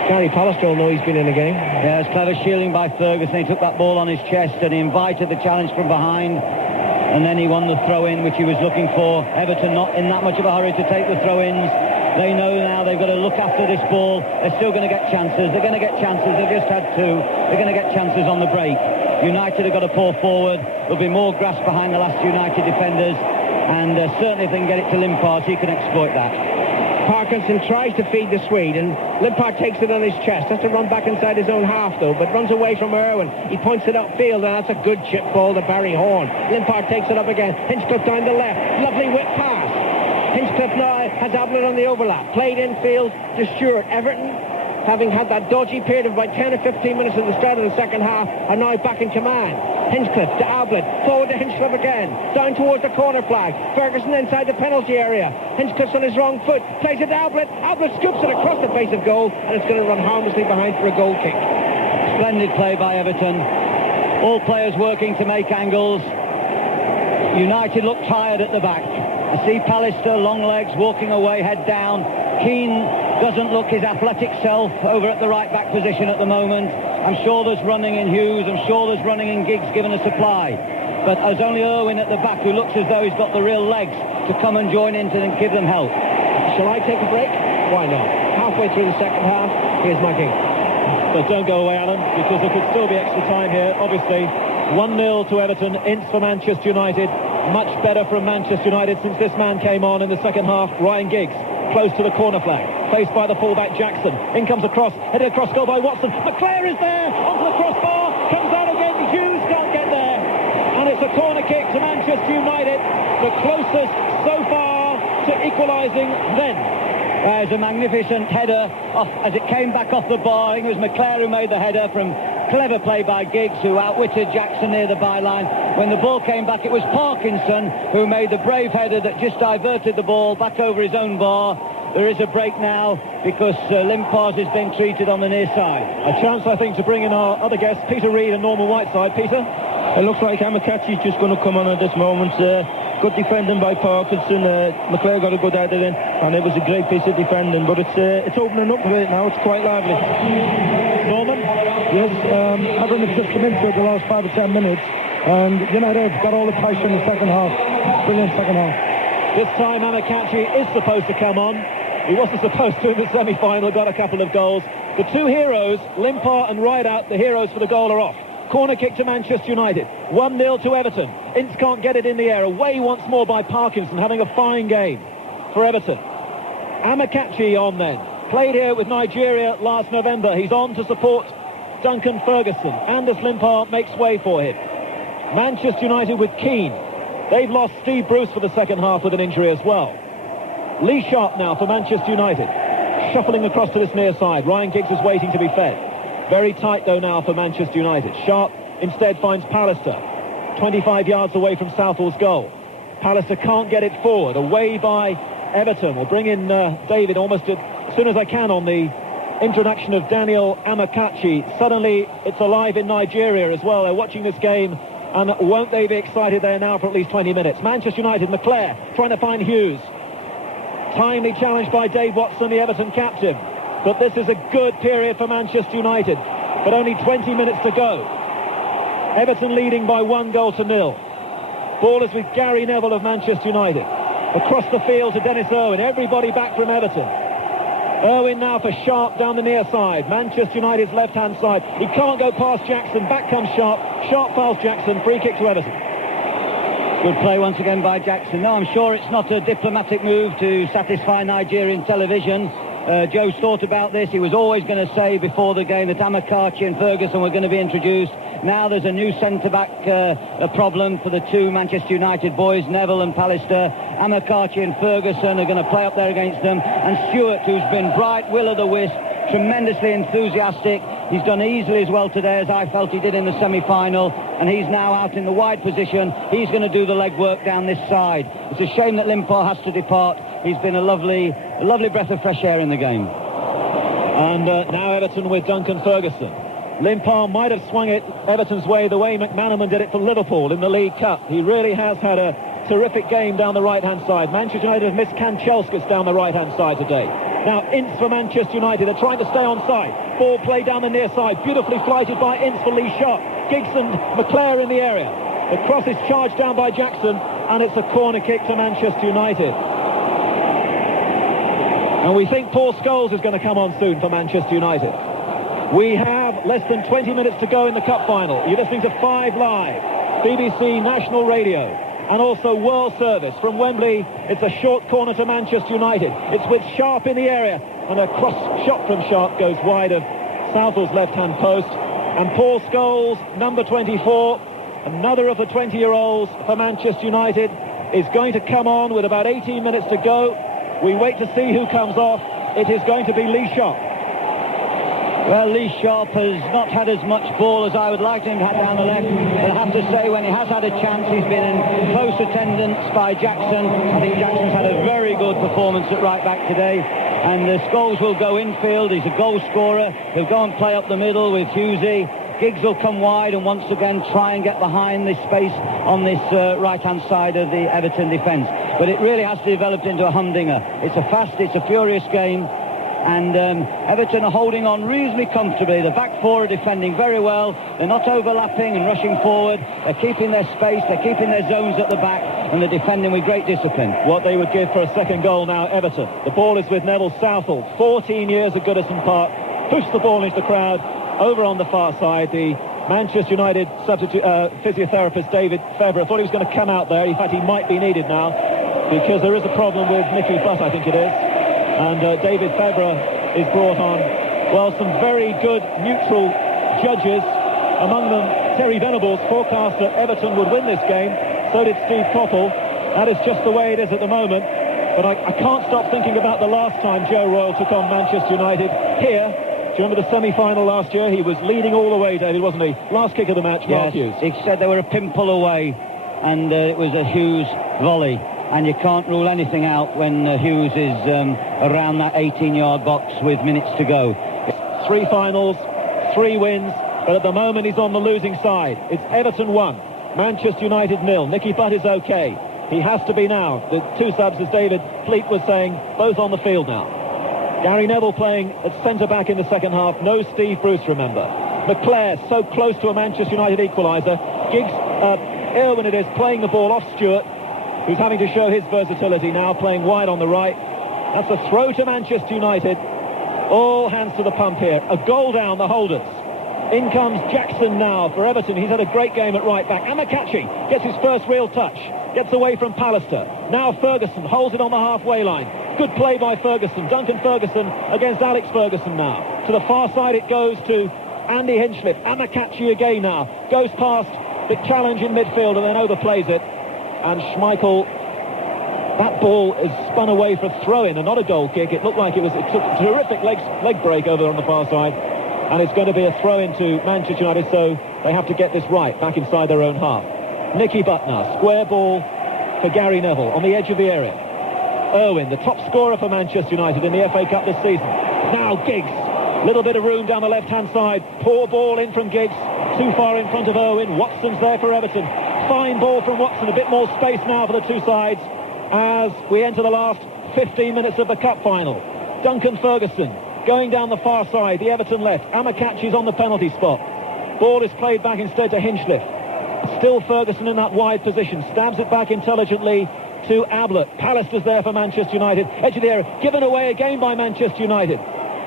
Gary Pallister will know he's been in the game. Yeah, it's clever shielding by Ferguson. He took that ball on his chest, and he invited the challenge from behind. And then he won the throw-in, which he was looking for. Everton not in that much of a hurry to take the throw-ins. They know now they've got to look after this ball. They're still going to get chances. They're going to get chances. They've just had two. They're going to get chances on the break. United have got to pour forward. There'll be more grass behind the last United defenders. And certainly if they can get it to Limpard, he can exploit that. Parkinson tries to feed the Swede, and Limpard takes it on his chest. Has to run back inside his own half, though, but runs away from Irwin. He points it upfield, and that's a good chip ball to Barry Horn. Limpard takes it up again. Hinchcliffe down the left. Lovely whip pass. Hinchcliffe now has Ablett on the overlap. Played infield to Stewart. Everton, having had that dodgy period of about 10 or 15 minutes at the start of the second half, are now back in command. Hinchcliffe to Ablett, forward to Hinchcliffe again, down towards the corner flag. Ferguson inside the penalty area. Hinchcliffe's on his wrong foot, plays it to Ablett. Ablett scoops it across the face of goal, and it's going to run harmlessly behind for a goal kick. Splendid play by Everton. All players working to make angles. United look tired at the back. I see Pallister, long legs, walking away, head down. Keane doesn't look his athletic self over at the right back position at the moment. I'm sure there's running in Hughes. I'm sure there's running in Giggs giving a supply. But there's only Irwin at the back who looks as though he's got the real legs to come and join in and give them help. Shall I take a break? Why not? Halfway through the second half, here's my king. But don't go away, Alan, because there could still be extra time here. Obviously, 1-0 to Everton, Ince for Manchester United. Much better from Manchester United since this man came on in the second half, Ryan Giggs. Close to the corner flag, faced by the fullback Jackson. In comes a cross, headed across goal by Watson. McClare is there, onto the crossbar, comes out again, Hughes can't get there. And it's a corner kick to Manchester United, the closest so far to equalising then. There's a magnificent header off, as it came back off the bar. I think it was McClare who made the header from clever play by Giggs, who outwitted Jackson near the byline. When the ball came back, it was Parkinson who made the brave header that just diverted the ball back over his own bar. There is a break now because Limpars is being treated on the near side. A chance, I think, to bring in our other guests, Peter Reid and Norman Whiteside. Peter? It looks like Amakachi's just going to come on at this moment. Good defending by Parkinson. McClare got a good header in, and it was a great piece of defending. But it's opening up a bit now. It's quite lively. Norman? Yes, Everton have just come into it the last 5 or 10 minutes, and United have got all the pressure in the second half. Brilliant second half. This time Amakachi is supposed to come on. He wasn't supposed to in the semi-final, got a couple of goals. The two heroes, Limpar and Rideout, the heroes for the goal, are off. Corner kick to Manchester United. 1-0 to Everton. Ince can't get it in the air. Away once more by Parkinson, having a fine game for Everton. Amakachi on then. Played here with Nigeria last November. He's on to support Duncan Ferguson. Anders Limpar makes way for him. Manchester United with Keane. They've lost Steve Bruce for the second half with an injury as well. Lee Sharp now for Manchester United. Shuffling across to this near side. Ryan Giggs is waiting to be fed. Very tight though now for Manchester United. Sharp instead finds Pallister. 25 yards away from Southall's goal. Pallister can't get it forward. Away by Everton. We'll bring in David almost as soon as I can on the introduction of Daniel Amakachi. Suddenly it's alive in Nigeria as well. They're watching this game, and won't they be excited there now for at least 20 minutes. Manchester United, McClare trying to find Hughes. Timely challenge by Dave Watson, the Everton captain. But this is a good period for Manchester United. But only 20 minutes to go. Everton leading by 1-0. Ball is with Gary Neville of Manchester United. Across the field to Dennis Irwin. Everybody back from Everton. Irwin now for Sharp down the near side. Manchester United's left-hand side. He can't go past Jackson. Back comes Sharp. Sharp fouls Jackson. Free kick to Everton. Good play once again by Jackson. No, I'm sure it's not a diplomatic move to satisfy Nigerian television. Joe's thought about this. He was always going to say before the game that Amakachi and Ferguson were going to be introduced. Now there's a new centre-back problem for the two Manchester United boys, Neville and Pallister. Amakachi and Ferguson are going to play up there against them. And Stewart, who's been bright, will-o'-the-wisp, tremendously enthusiastic. He's done easily as well today as I felt he did in the semi-final, and he's now out in the wide position. He's going to do the legwork down this side. It's a shame that Limpar has to depart. He's been a lovely breath of fresh air in the game. And now Everton with Duncan Ferguson. Limpar might have swung it Everton's way the way McManaman did it for Liverpool in the League Cup. He really has had a terrific game down the right-hand side. Manchester United have missed Kanchelskis down the right-hand side today. Now Ince for Manchester United. They're trying to stay on side. Ball played down the near side. Beautifully flighted by Ince for Lee Sharp. Giggs and McClare in the area. The cross is charged down by Jackson, and it's a corner kick to Manchester United. And we think Paul Scholes is going to come on soon for Manchester United. We have less than 20 minutes to go in the Cup final. You're listening to 5 Live, BBC National Radio, and also World Service from Wembley. It's a short corner to Manchester United. It's with Sharp in the area, and a cross shot from Sharp goes wide of Southall's left-hand post. And Paul Scholes, number 24, another of the 20-year-olds for Manchester United, is going to come on with about 18 minutes to go. We wait to see who comes off. It is going to be Lee Sharp. Well, Lee Sharp has not had as much ball as I would like him to have down the left. But I have to say, when he has had a chance, he's been in close attendance by Jackson. I think Jackson's had a very good performance at right back today. And Scholes will go infield. He's a goal scorer. He'll go and play up the middle with Hughesy. Giggs will come wide and once again try and get behind this space on this right-hand side of the Everton defence. But it really has developed into a humdinger. It's a fast, it's a furious game. And Everton are holding on reasonably comfortably. The back four are defending very well. They're not overlapping and rushing forward. They're keeping their space. They're keeping their zones at the back. And they're defending with great discipline. What they would give for a second goal now, Everton. The ball is with Neville Southall. 14 years at Goodison Park. Pushed the ball into the crowd. Over on the far side, the Manchester United substitute physiotherapist David Febvre thought he was going to come out there. In fact, he might be needed now because there is a problem with Nicky Butt, I think it is. And David Febvre is brought on. Well, some very good neutral judges, among them Terry Venables, forecast that Everton would win this game. So did Steve Coppell. That is just the way it is at the moment. But I can't stop thinking about the last time Joe Royle took on Manchester United here. Do you remember the semi-final last year? He was leading all the way, David, wasn't he? Last kick of the match, Mark Hughes. He said they were a pimple away, and it was a Hughes volley. And you can't rule anything out when Hughes is around that 18-yard box with minutes to go. 3 finals, 3 wins, but at the moment he's on the losing side. It's Everton 1, Manchester United 0. Nicky Butt is okay. He has to be now. The 2 subs, as David Pleat was saying, both on the field now. Gary Neville playing at centre-back in the second half. No Steve Bruce, remember. McClare so close to a Manchester United equaliser. Giggs, Irwin it is, playing the ball off Stewart, who's having to show his versatility now, playing wide on the right. That's a throw to Manchester United. All hands to the pump here. A goal down the holders. In comes Jackson now for Everton. He's had a great game at right back. Amakachi gets his first real touch. Gets away from Pallister. Now Ferguson holds it on the halfway line. Good play by Ferguson. Duncan Ferguson against Alex Ferguson now. To the far side it goes to Andy Hinchliffe. Amakachi again now. Goes past the challenge in midfield and then overplays it. And Schmeichel, that ball is spun away for a throw-in and not a goal kick. It looked like it took a terrific leg break over on the far side. And it's going to be a throw-in to Manchester United, so they have to get this right, back inside their own half. Nicky Butt now, square ball for Gary Neville on the edge of the area. Irwin, the top scorer for Manchester United in the FA Cup this season. Now Giggs, little bit of room down the left-hand side. Poor ball in from Giggs, too far in front of Irwin. Watson's there for Everton. Fine ball from Watson, a bit more space now for the 2 sides as we enter the last 15 minutes of the Cup final. Duncan Ferguson going down the far side, the Everton left. Amakachi's on the penalty spot. Ball is played back instead to Hinchliffe. Still Ferguson in that wide position. Stabs it back intelligently to Ablett. Pallister's there for Manchester United. Edge of the area. Given away again by Manchester United.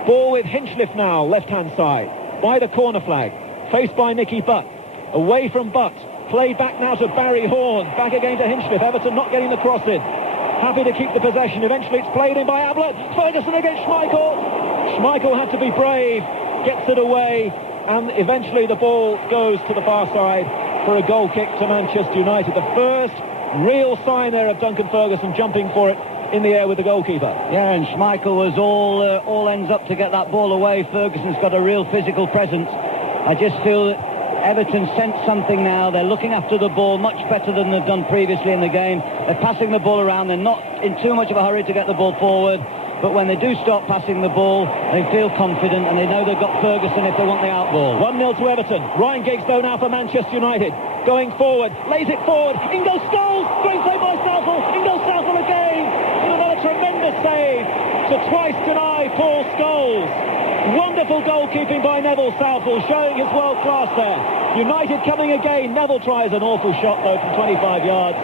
Ball with Hinchliffe now, left-hand side. By the corner flag. Faced by Nicky Butt. Away from Butt. Played back now to Barry Horn. Back again to Hinchliffe. Everton not getting the cross in. Happy to keep the possession. Eventually it's played in by Ablett. Ferguson against Schmeichel. Schmeichel had to be brave. Gets it away. And eventually the ball goes to the far side for a goal kick to Manchester United. The first real sign there of Duncan Ferguson jumping for it in the air with the goalkeeper. Yeah, and Schmeichel was all ends up to get that ball away. Ferguson's got a real physical presence. I just feel that Everton sense something now. They're looking after the ball much better than they've done previously in the game. They're passing the ball around. They're not in too much of a hurry to get the ball forward. But when they do stop passing the ball, they feel confident and they know they've got Ferguson if they want the out ball. 1-0 to Everton. Ryan Giggs though now for Manchester United. Going forward, lays it forward. In goes Scholes. Great save by Southall. In goes Southall again. With another tremendous save to twice deny Paul Scholes. Wonderful goalkeeping by Neville Southall, showing his world class there. United coming again. Neville tries an awful shot though from 25 yards.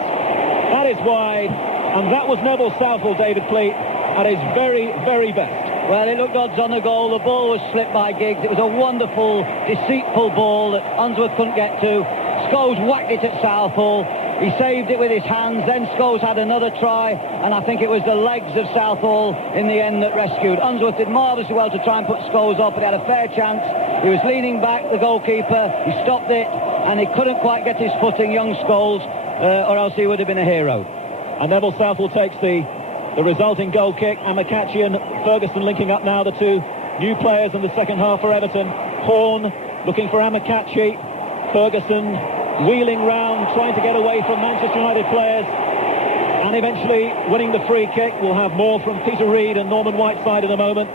That is wide. And that was Neville Southall, David Pleat, at his very, very best. Well, it looked odds on the goal. The ball was slipped by Giggs. It was a wonderful, deceitful ball that Unsworth couldn't get to. Scholes whacked it at Southall. He saved it with his hands. Then Scholes had another try, and I think it was the legs of Southall in the end that rescued. Unsworth did marvellously well to try and put Scholes off, but he had a fair chance. He was leaning back, the goalkeeper. He stopped it, and he couldn't quite get his footing, young Scholes, or else he would have been a hero. And Neville Southall takes the resulting goal kick. Amakachi and Ferguson linking up now, the 2 new players in the second half for Everton. Horn looking for Amakachi. Ferguson wheeling round, trying to get away from Manchester United players. And eventually winning the free kick. We'll have more from Peter Reid and Norman Whiteside in a moment.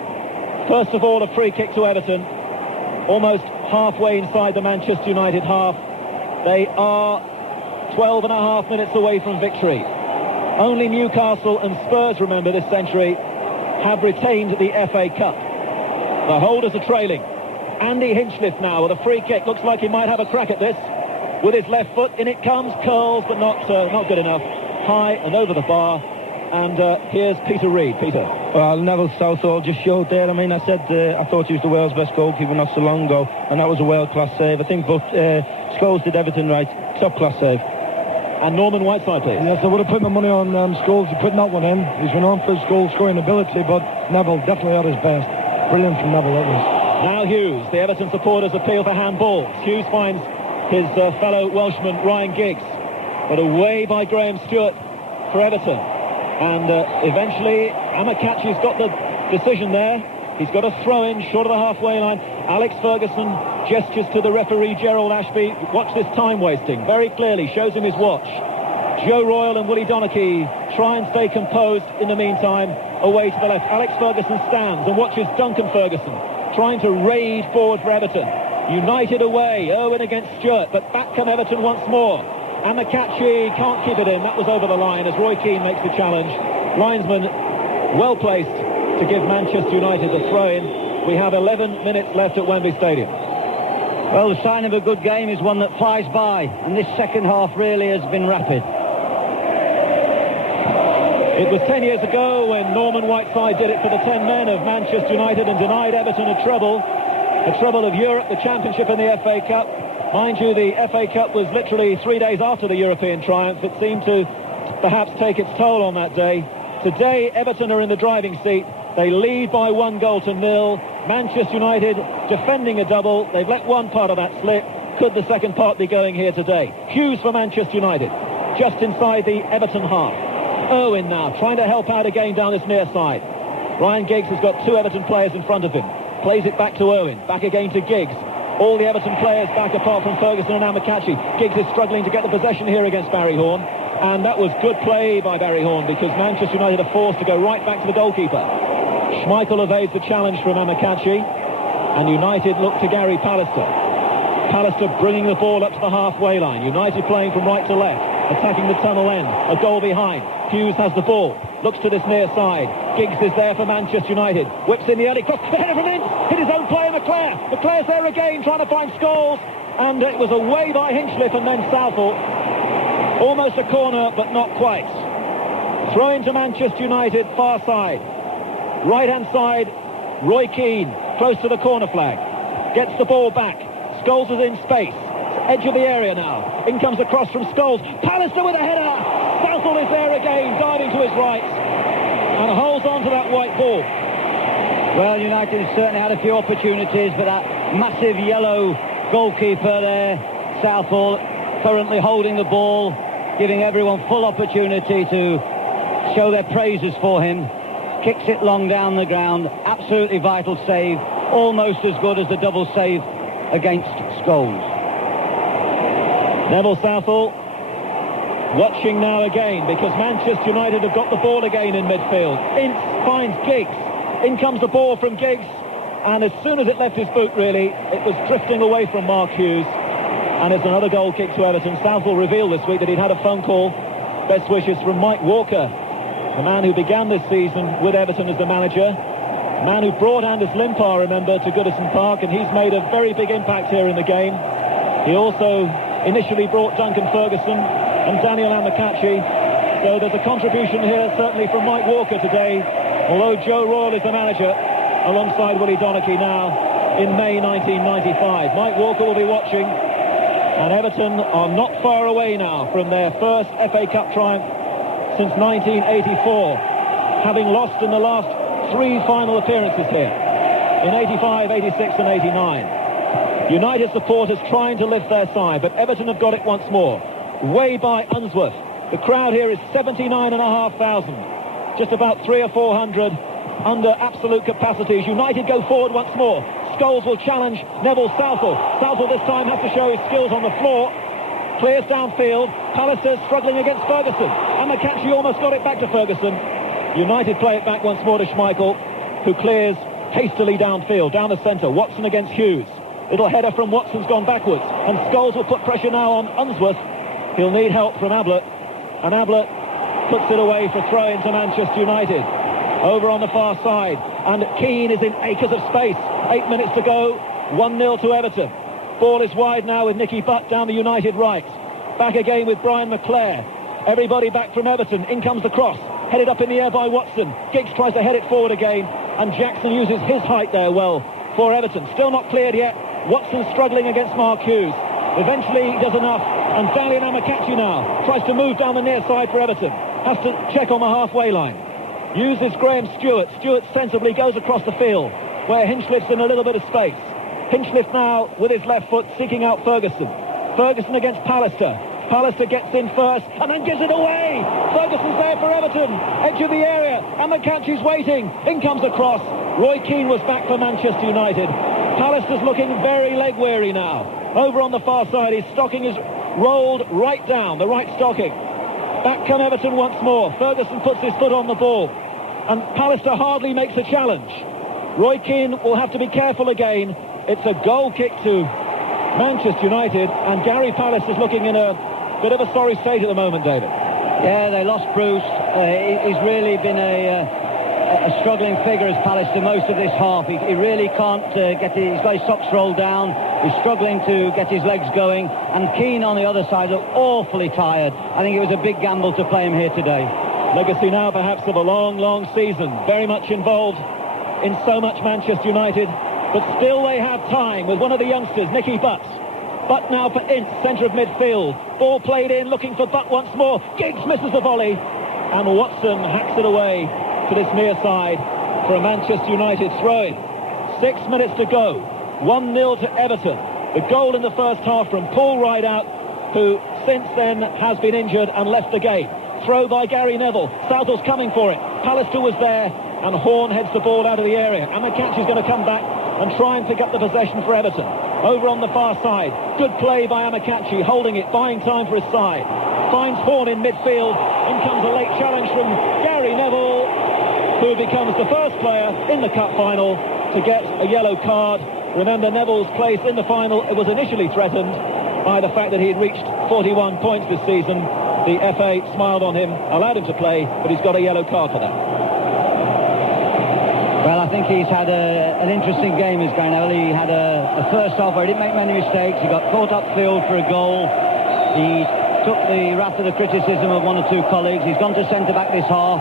First of all, a free kick to Everton. Almost halfway inside the Manchester United half. They are 12 and a half minutes away from victory. Only Newcastle and Spurs, remember, this century have retained the FA Cup. The holders are trailing. Andy Hinchliffe now with a free kick. Looks like he might have a crack at this. With his left foot, in it comes, curls, but not good enough. High and over the bar. And here's Peter Reid. Peter. Well, Neville Southall just showed there. I mean, I said I thought he was the world's best goalkeeper not so long ago, and that was a world-class save. I think both Scholes did Everton right. Top-class save. And Norman Whiteside, please. Yes, I would have put my money on Scholes putting that one in. He's renowned for his goal-scoring ability, but Neville definitely at his best. Brilliant from Neville, that was. Now Hughes. The Everton supporters appeal for handballs. Hughes finds his fellow Welshman Ryan Giggs, but away by Graham Stewart for Everton. And eventually Amakachi's got the decision there. He's got a throw-in short of the halfway line. Alex Ferguson gestures to the referee Gerald Ashby. Watch this time wasting very clearly, shows him his watch. Joe Royle and Willie Donachie try and stay composed in the meantime. Away to the left, Alex Ferguson stands and watches Duncan Ferguson trying to raid forward for Everton. United away, Irwin against Stewart, but back come Everton once more. Amakachi can't keep it in. That was over the line as Roy Keane makes the challenge. Linesman well placed to give Manchester United a throw-in. We have 11 minutes left at Wembley Stadium. Well, the sign of a good game is one that flies by, and this second half really has been rapid. It was 10 years ago when Norman Whiteside did it for the 10 men of Manchester United and denied Everton a treble. The treble of Europe, the Championship and the FA Cup. Mind you, the FA Cup was literally 3 days after the European triumph. It seemed to perhaps take its toll on that day. Today, Everton are in the driving seat. They lead by 1-0. Manchester United defending a double. They've let one part of that slip. Could the second part be going here today? Hughes for Manchester United, just inside the Everton half. Irwin now trying to help out again down this near side. Ryan Giggs has got two Everton players in front of him. Plays it back to Irwin. Back again to Giggs. All the Everton players back apart from Ferguson and Amakachi. Giggs is struggling to get the possession here against Barry Horn. And that was good play by Barry Horn because Manchester United are forced to go right back to the goalkeeper. Schmeichel evades the challenge from Amakachi. And United look to Gary Pallister. Pallister bringing the ball up to the halfway line. United playing from right to left. Attacking the tunnel end. A goal behind. Hughes has the ball. Looks to this near side. Giggs is there for Manchester United. Whips in the early cross. The header from Ince. Hit his own player, McClare. McClare's there again, trying to find Scholes. And it was away by Hinchliffe and then Southall. Almost a corner, but not quite. Throw into Manchester United, far side. Right-hand side, Roy Keane, close to the corner flag. Gets the ball back. Scholes is in space. Edge of the area now. In comes a cross from Scholes. Pallister with a header. Southall is there again, diving to his right. And holds on to that white ball. Well, United certainly had a few opportunities, but that massive yellow goalkeeper there, Southall, currently holding the ball, giving everyone full opportunity to show their praises for him. Kicks it long down the ground. Absolutely vital save. Almost as good as the double save against Scholes. Neville Southall watching now again because Manchester United have got the ball again in midfield. Ince finds Giggs. In comes the ball from Giggs, and as soon as it left his boot, really, it was drifting away from Mark Hughes. And it's another goal kick to Everton. Southall revealed this week that he'd had a phone call. Best wishes from Mike Walker, the man who began this season with Everton as the manager. The man who brought Anders Limpar, remember, to Goodison Park, and he's made a very big impact here in the game. He also initially brought Duncan Ferguson and Daniel Amakachi. So there's a contribution here, certainly from Mike Walker today, although Joe Royle is the manager, alongside Willie Donachie now in May 1995. Mike Walker will be watching, and Everton are not far away now from their first FA Cup triumph since 1984, having lost in the last three final appearances here, in 85, 86 and 89. United supporters trying to lift their side, but Everton have got it once more. Way by Unsworth. The crowd here is 79,500. Just about 300 or 400 under absolute capacities. United go forward once more. Scholes will challenge Neville Southall. Southall this time has to show his skills on the floor. Clears downfield. Pallister struggling against Ferguson. Amakachi almost got it back to Ferguson. United play it back once more to Schmeichel, who clears hastily downfield, down the centre. Watson against Hughes. Little header from Watson's gone backwards, and Scholes will put pressure now on Unsworth. He'll need help from Ablett, and Ablett puts it away for throw into Manchester United. over on the far side, and Keane is in acres of space. 8 minutes to go, 1-0 to Everton. Ball is wide now with Nicky Butt down the United right. Back again with Brian McClare. Everybody back from Everton. In comes the cross, headed up in the air by Watson. Giggs tries to head it forward again, and Jackson uses his height there well for Everton. Still not cleared yet. Watson struggling against Mark Hughes. Eventually he does enough, and Dalian Amokachi now tries to move down the near side for Everton. Has to check on the halfway line. Uses Graham Stewart. Stewart sensibly goes across the field, where Hinchcliffe's in a little bit of space. Hinchcliffe now with his left foot seeking out Ferguson. Ferguson against Pallister. Pallister gets in first and then gives it away. Ferguson's there for Everton. Edge of the area. Amokachi's waiting. In comes the cross. Roy Keane was back for Manchester United. Pallister's looking very leg weary now. Over on the far side, his stocking is rolled right down, the right stocking. Back come Everton once more. Ferguson puts his foot on the ball, and Pallister hardly makes a challenge. Roy Keane will have to be careful again. It's a goal kick to Manchester United, and Gary Pallister is looking in a bit of a sorry state at the moment, David. Yeah, they lost Bruce. He's really been a struggling figure as Pallister most of this half. He really can't he's got his socks rolled down. He's struggling to get his legs going, and Keane on the other side looked awfully tired. I think it was a big gamble to play him here today. Legacy now perhaps of a long season, very much involved in so much Manchester United, but still they have time with one of the youngsters, Nicky Butt. Butt now for Ince, centre of midfield. Ball played in, looking for Butt once more. Giggs misses the volley, and Watson hacks it away to this near side for a Manchester United throw-in. 6 minutes to go. 1-0 to Everton. The goal in the first half from Paul Rideout, who since then has been injured and left the game. Throw by Gary Neville. Southall's coming for it. Pallister was there, and Horn heads the ball out of the area. Amokachi's going to come back and try and pick up the possession for Everton. Over on the far side, good play by Amokachi, holding it, buying time for his side. Finds Horn in midfield. In comes a late challenge from Gary Neville, who becomes the first player in the cup final to get a yellow card. Remember, Neville's place in the final, it was initially threatened by the fact that he had reached 41 points this season. The FA smiled on him, allowed him to play, but he's got a yellow card for that. Well, I think he's had an interesting game, as Gary Neville. He had a first half where he didn't make many mistakes. He got caught upfield for a goal. He took the wrath of the criticism of one or two colleagues. He's gone to centre-back this half.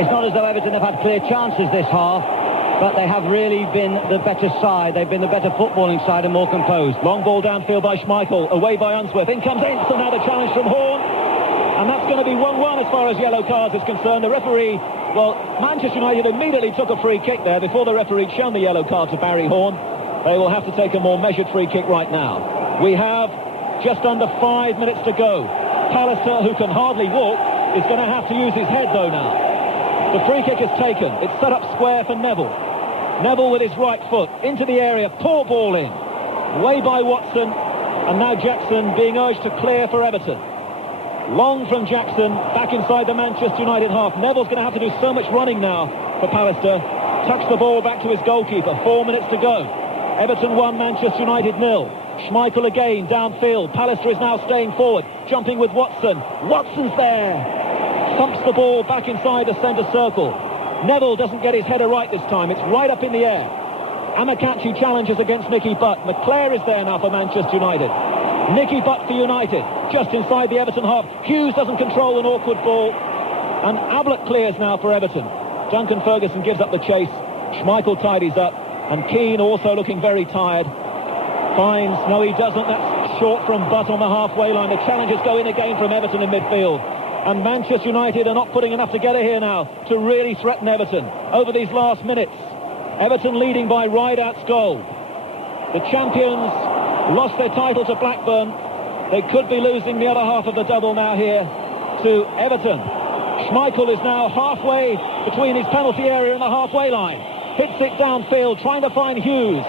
It's not as though Everton have had clear chances this half, but they have really been the better side. They've been the better footballing side and more composed. Long ball downfield by Schmeichel, away by Unsworth. In comes Ince, and now the challenge from Horn. And that's going to be 1-1 as far as yellow cards is concerned. The referee, well, Manchester United immediately took a free kick there before the referee had shown the yellow card to Barry Horn. They will have to take a more measured free kick right now. We have just under 5 minutes to go. Pallister, who can hardly walk, is going to have to use his head though now. The free kick is taken. It's set up square for Neville. Neville with his right foot into the area, poor ball in. Way by Watson, and now Jackson being urged to clear for Everton. Long from Jackson, back inside the Manchester United half. Neville's going to have to do so much running now for Pallister. Tucks the ball back to his goalkeeper. 4 minutes to go. Everton 1, Manchester United 0. Schmeichel again, downfield. Pallister is now staying forward, jumping with Watson. Watson's there. Thumps the ball back inside the centre circle. Neville doesn't get his header right this time. It's right up in the air. Amokachi challenges against Nicky Butt. McClare is there now for Manchester United. Nicky Butt for United, just inside the Everton half. Hughes doesn't control an awkward ball. And Ablett clears now for Everton. Duncan Ferguson gives up the chase. Schmeichel tidies up. And Keane also looking very tired. Finds, no he doesn't, that's short from Butt on the halfway line. The challengers go in again from Everton in midfield. And Manchester United are not putting enough together here now to really threaten Everton over these last minutes. Everton leading by Rideout's goal. The champions lost their title to Blackburn. They could be losing the other half of the double now here to Everton. Schmeichel is now halfway between his penalty area and the halfway line. Hits it downfield, trying to find Hughes.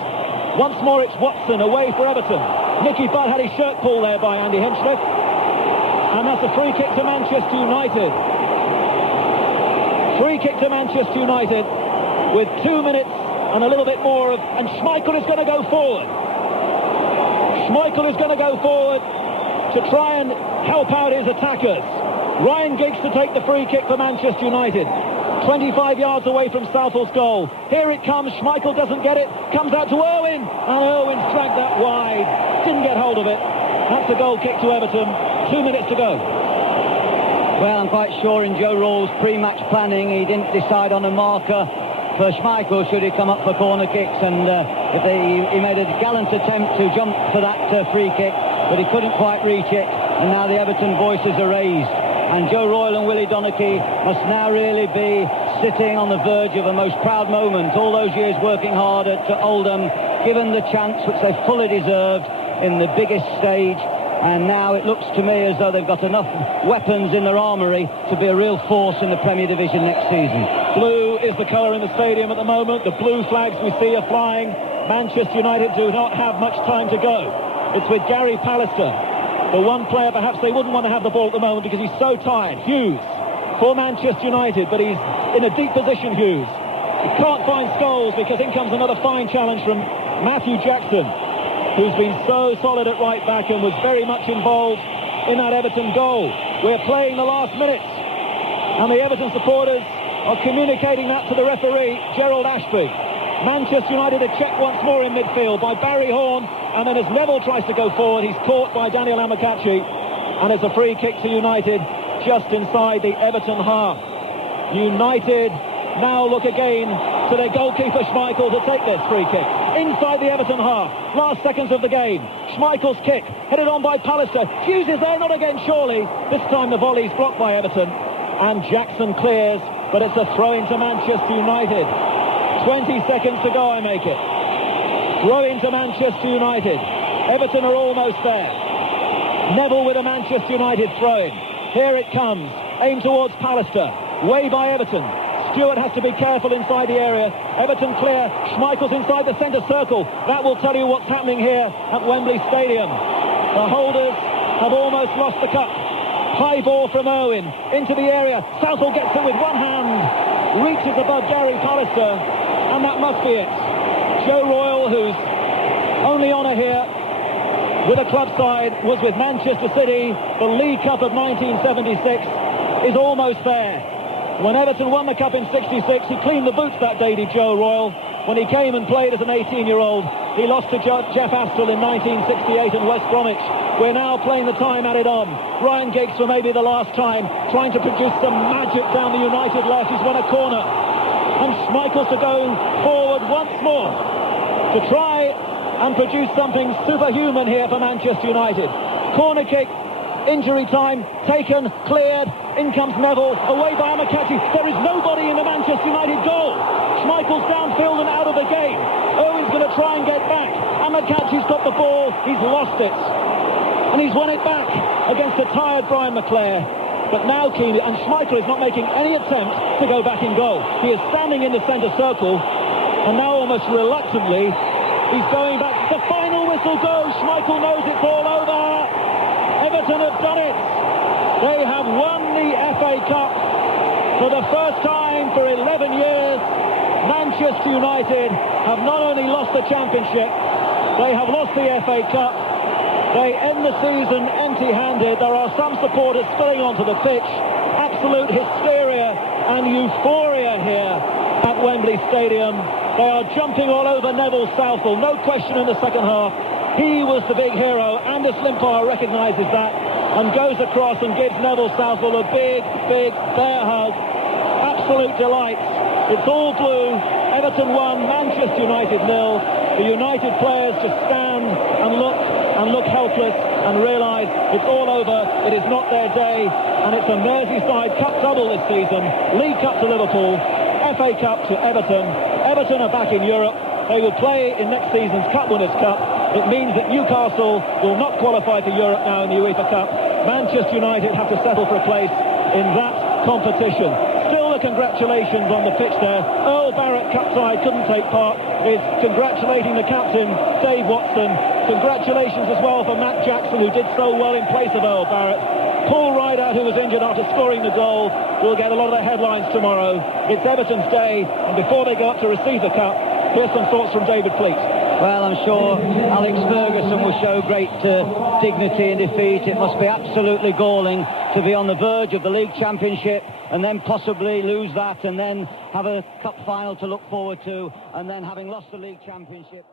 Once more it's Watson away for Everton. Nicky Butt had his shirt pulled there by Andy Hinchcliffe. And that's a free kick to Manchester United. Free kick to Manchester United with 2 minutes and a little bit more of... And Schmeichel is going to go forward. Schmeichel is going to go forward to try and help out his attackers. Ryan Giggs to take the free kick for Manchester United. 25 yards away from Southall's goal. Here it comes. Schmeichel doesn't get it. Comes out to Owen. And Owen's dragged that wide. Didn't get hold of it. That's a goal kick to Everton. 2 minutes to go. Well, I'm quite sure in Joe Royle's pre-match planning he didn't decide on a marker for Schmeichel should he come up for corner kicks, and he made a gallant attempt to jump for that free kick, but he couldn't quite reach it, and now the Everton voices are raised. And Joe Royle and Willie Donachie must now really be sitting on the verge of a most proud moment. All those years working hard at Oldham, given the chance which they fully deserved in the biggest stage, and now it looks to me as though they've got enough weapons in their armoury to be a real force in the Premier Division next season. Blue is the colour in the stadium at the moment. The blue flags we see are flying. Manchester United do not have much time to go. It's with Gary Pallister, the one player perhaps they wouldn't want to have the ball at the moment because he's so tired. Hughes for Manchester United, but he's in a deep position, Hughes. He can't find Scholes because in comes another fine challenge from Matthew Jackson, who's been so solid at right back and was very much involved in that Everton goal. We're playing the last minutes, and the Everton supporters are communicating that to the referee, Gerald Ashby. Manchester United are checked once more in midfield by Barry Horn, and then as Neville tries to go forward, he's caught by Daniel Amokachi, and it's a free kick to United just inside the Everton half. United now look again to their goalkeeper Schmeichel to take this free kick inside the Everton half. Last seconds of the game. Schmeichel's kick headed on by Pallister. Hughes is there, not again surely. This time the volley's blocked by Everton, and Jackson clears, but it's a throw into Manchester United. 20 seconds to go, I make it. Throw into Manchester United. Everton are almost there. Neville with a Manchester United throw-in. Here it comes. Aimed towards Pallister. Way by Everton. Stewart has to be careful inside the area. Everton clear. Schmeichel's inside the centre circle. That will tell you what's happening here at Wembley Stadium. The holders have almost lost the cup. High ball from Owen into the area. Southall gets it with one hand. Reaches above Gary Pallister. And that must be it. Joe Royle, whose only honour here with a club side was with Manchester City, the League Cup of 1976, is almost there. When Everton won the Cup in 66, he cleaned the boots that day, did Joe Royle. When he came and played as an 18-year-old, he lost to Jeff Astle in 1968 in West Bromwich. We're now playing the time added on. Ryan Giggs for maybe the last time, trying to produce some magic down the United left. He's won a corner. And Schmeichel's to go forward once more to try and produce something superhuman here for Manchester United. Corner kick, injury time, taken, cleared, in comes Neville, away by Amokachi. There is nobody in the Manchester United goal. Schmeichel's downfield and out of the game. Owen's going to try and get back. Amokachi's got the ball, he's lost it. And he's won it back against a tired Brian McClare. But now Keane, and Schmeichel is not making any attempt to go back in goal. He is standing in the centre circle, and now almost reluctantly, he's going back. The final whistle goes. Schmeichel knows it's all over. Everton have done it. They have won the FA Cup for the first time for 11 years. Manchester United have not only lost the championship, they have lost the FA Cup. They end the season empty-handed. There are some supporters spilling onto the pitch. Absolute hysteria and euphoria here at Wembley Stadium. They are jumping all over Neville Southall. No question in the second half. He was the big hero. Anders Limpar recognises that and goes across and gives Neville Southall a big, big bear hug. Absolute delight. It's all blue. Everton 1, Manchester United 0. The United players just stand and look helpless and realise it's all over. It is not their day, and it's a Merseyside Cup double this season. League Cup to Liverpool, FA Cup to Everton. Everton are back in Europe. They will play in next season's Cup Winners' Cup. It means that Newcastle will not qualify for Europe now in the UEFA Cup. Manchester United have to settle for a place in that competition. Still the congratulations on the pitch there. Earl Barrett, cup side, couldn't take part, is congratulating the captain, Dave Watson. Congratulations as well for Matt Jackson, who did so well in place of Earl Barrett. Paul Ryder, who was injured after scoring the goal, will get a lot of the headlines tomorrow. It's Everton's day, and before they go up to receive the cup, here's some thoughts from David Fleet. Well, I'm sure Alex Ferguson will show great dignity in defeat. It must be absolutely galling to be on the verge of the League Championship and then possibly lose that and then have a cup final to look forward to, and then having lost the League Championship.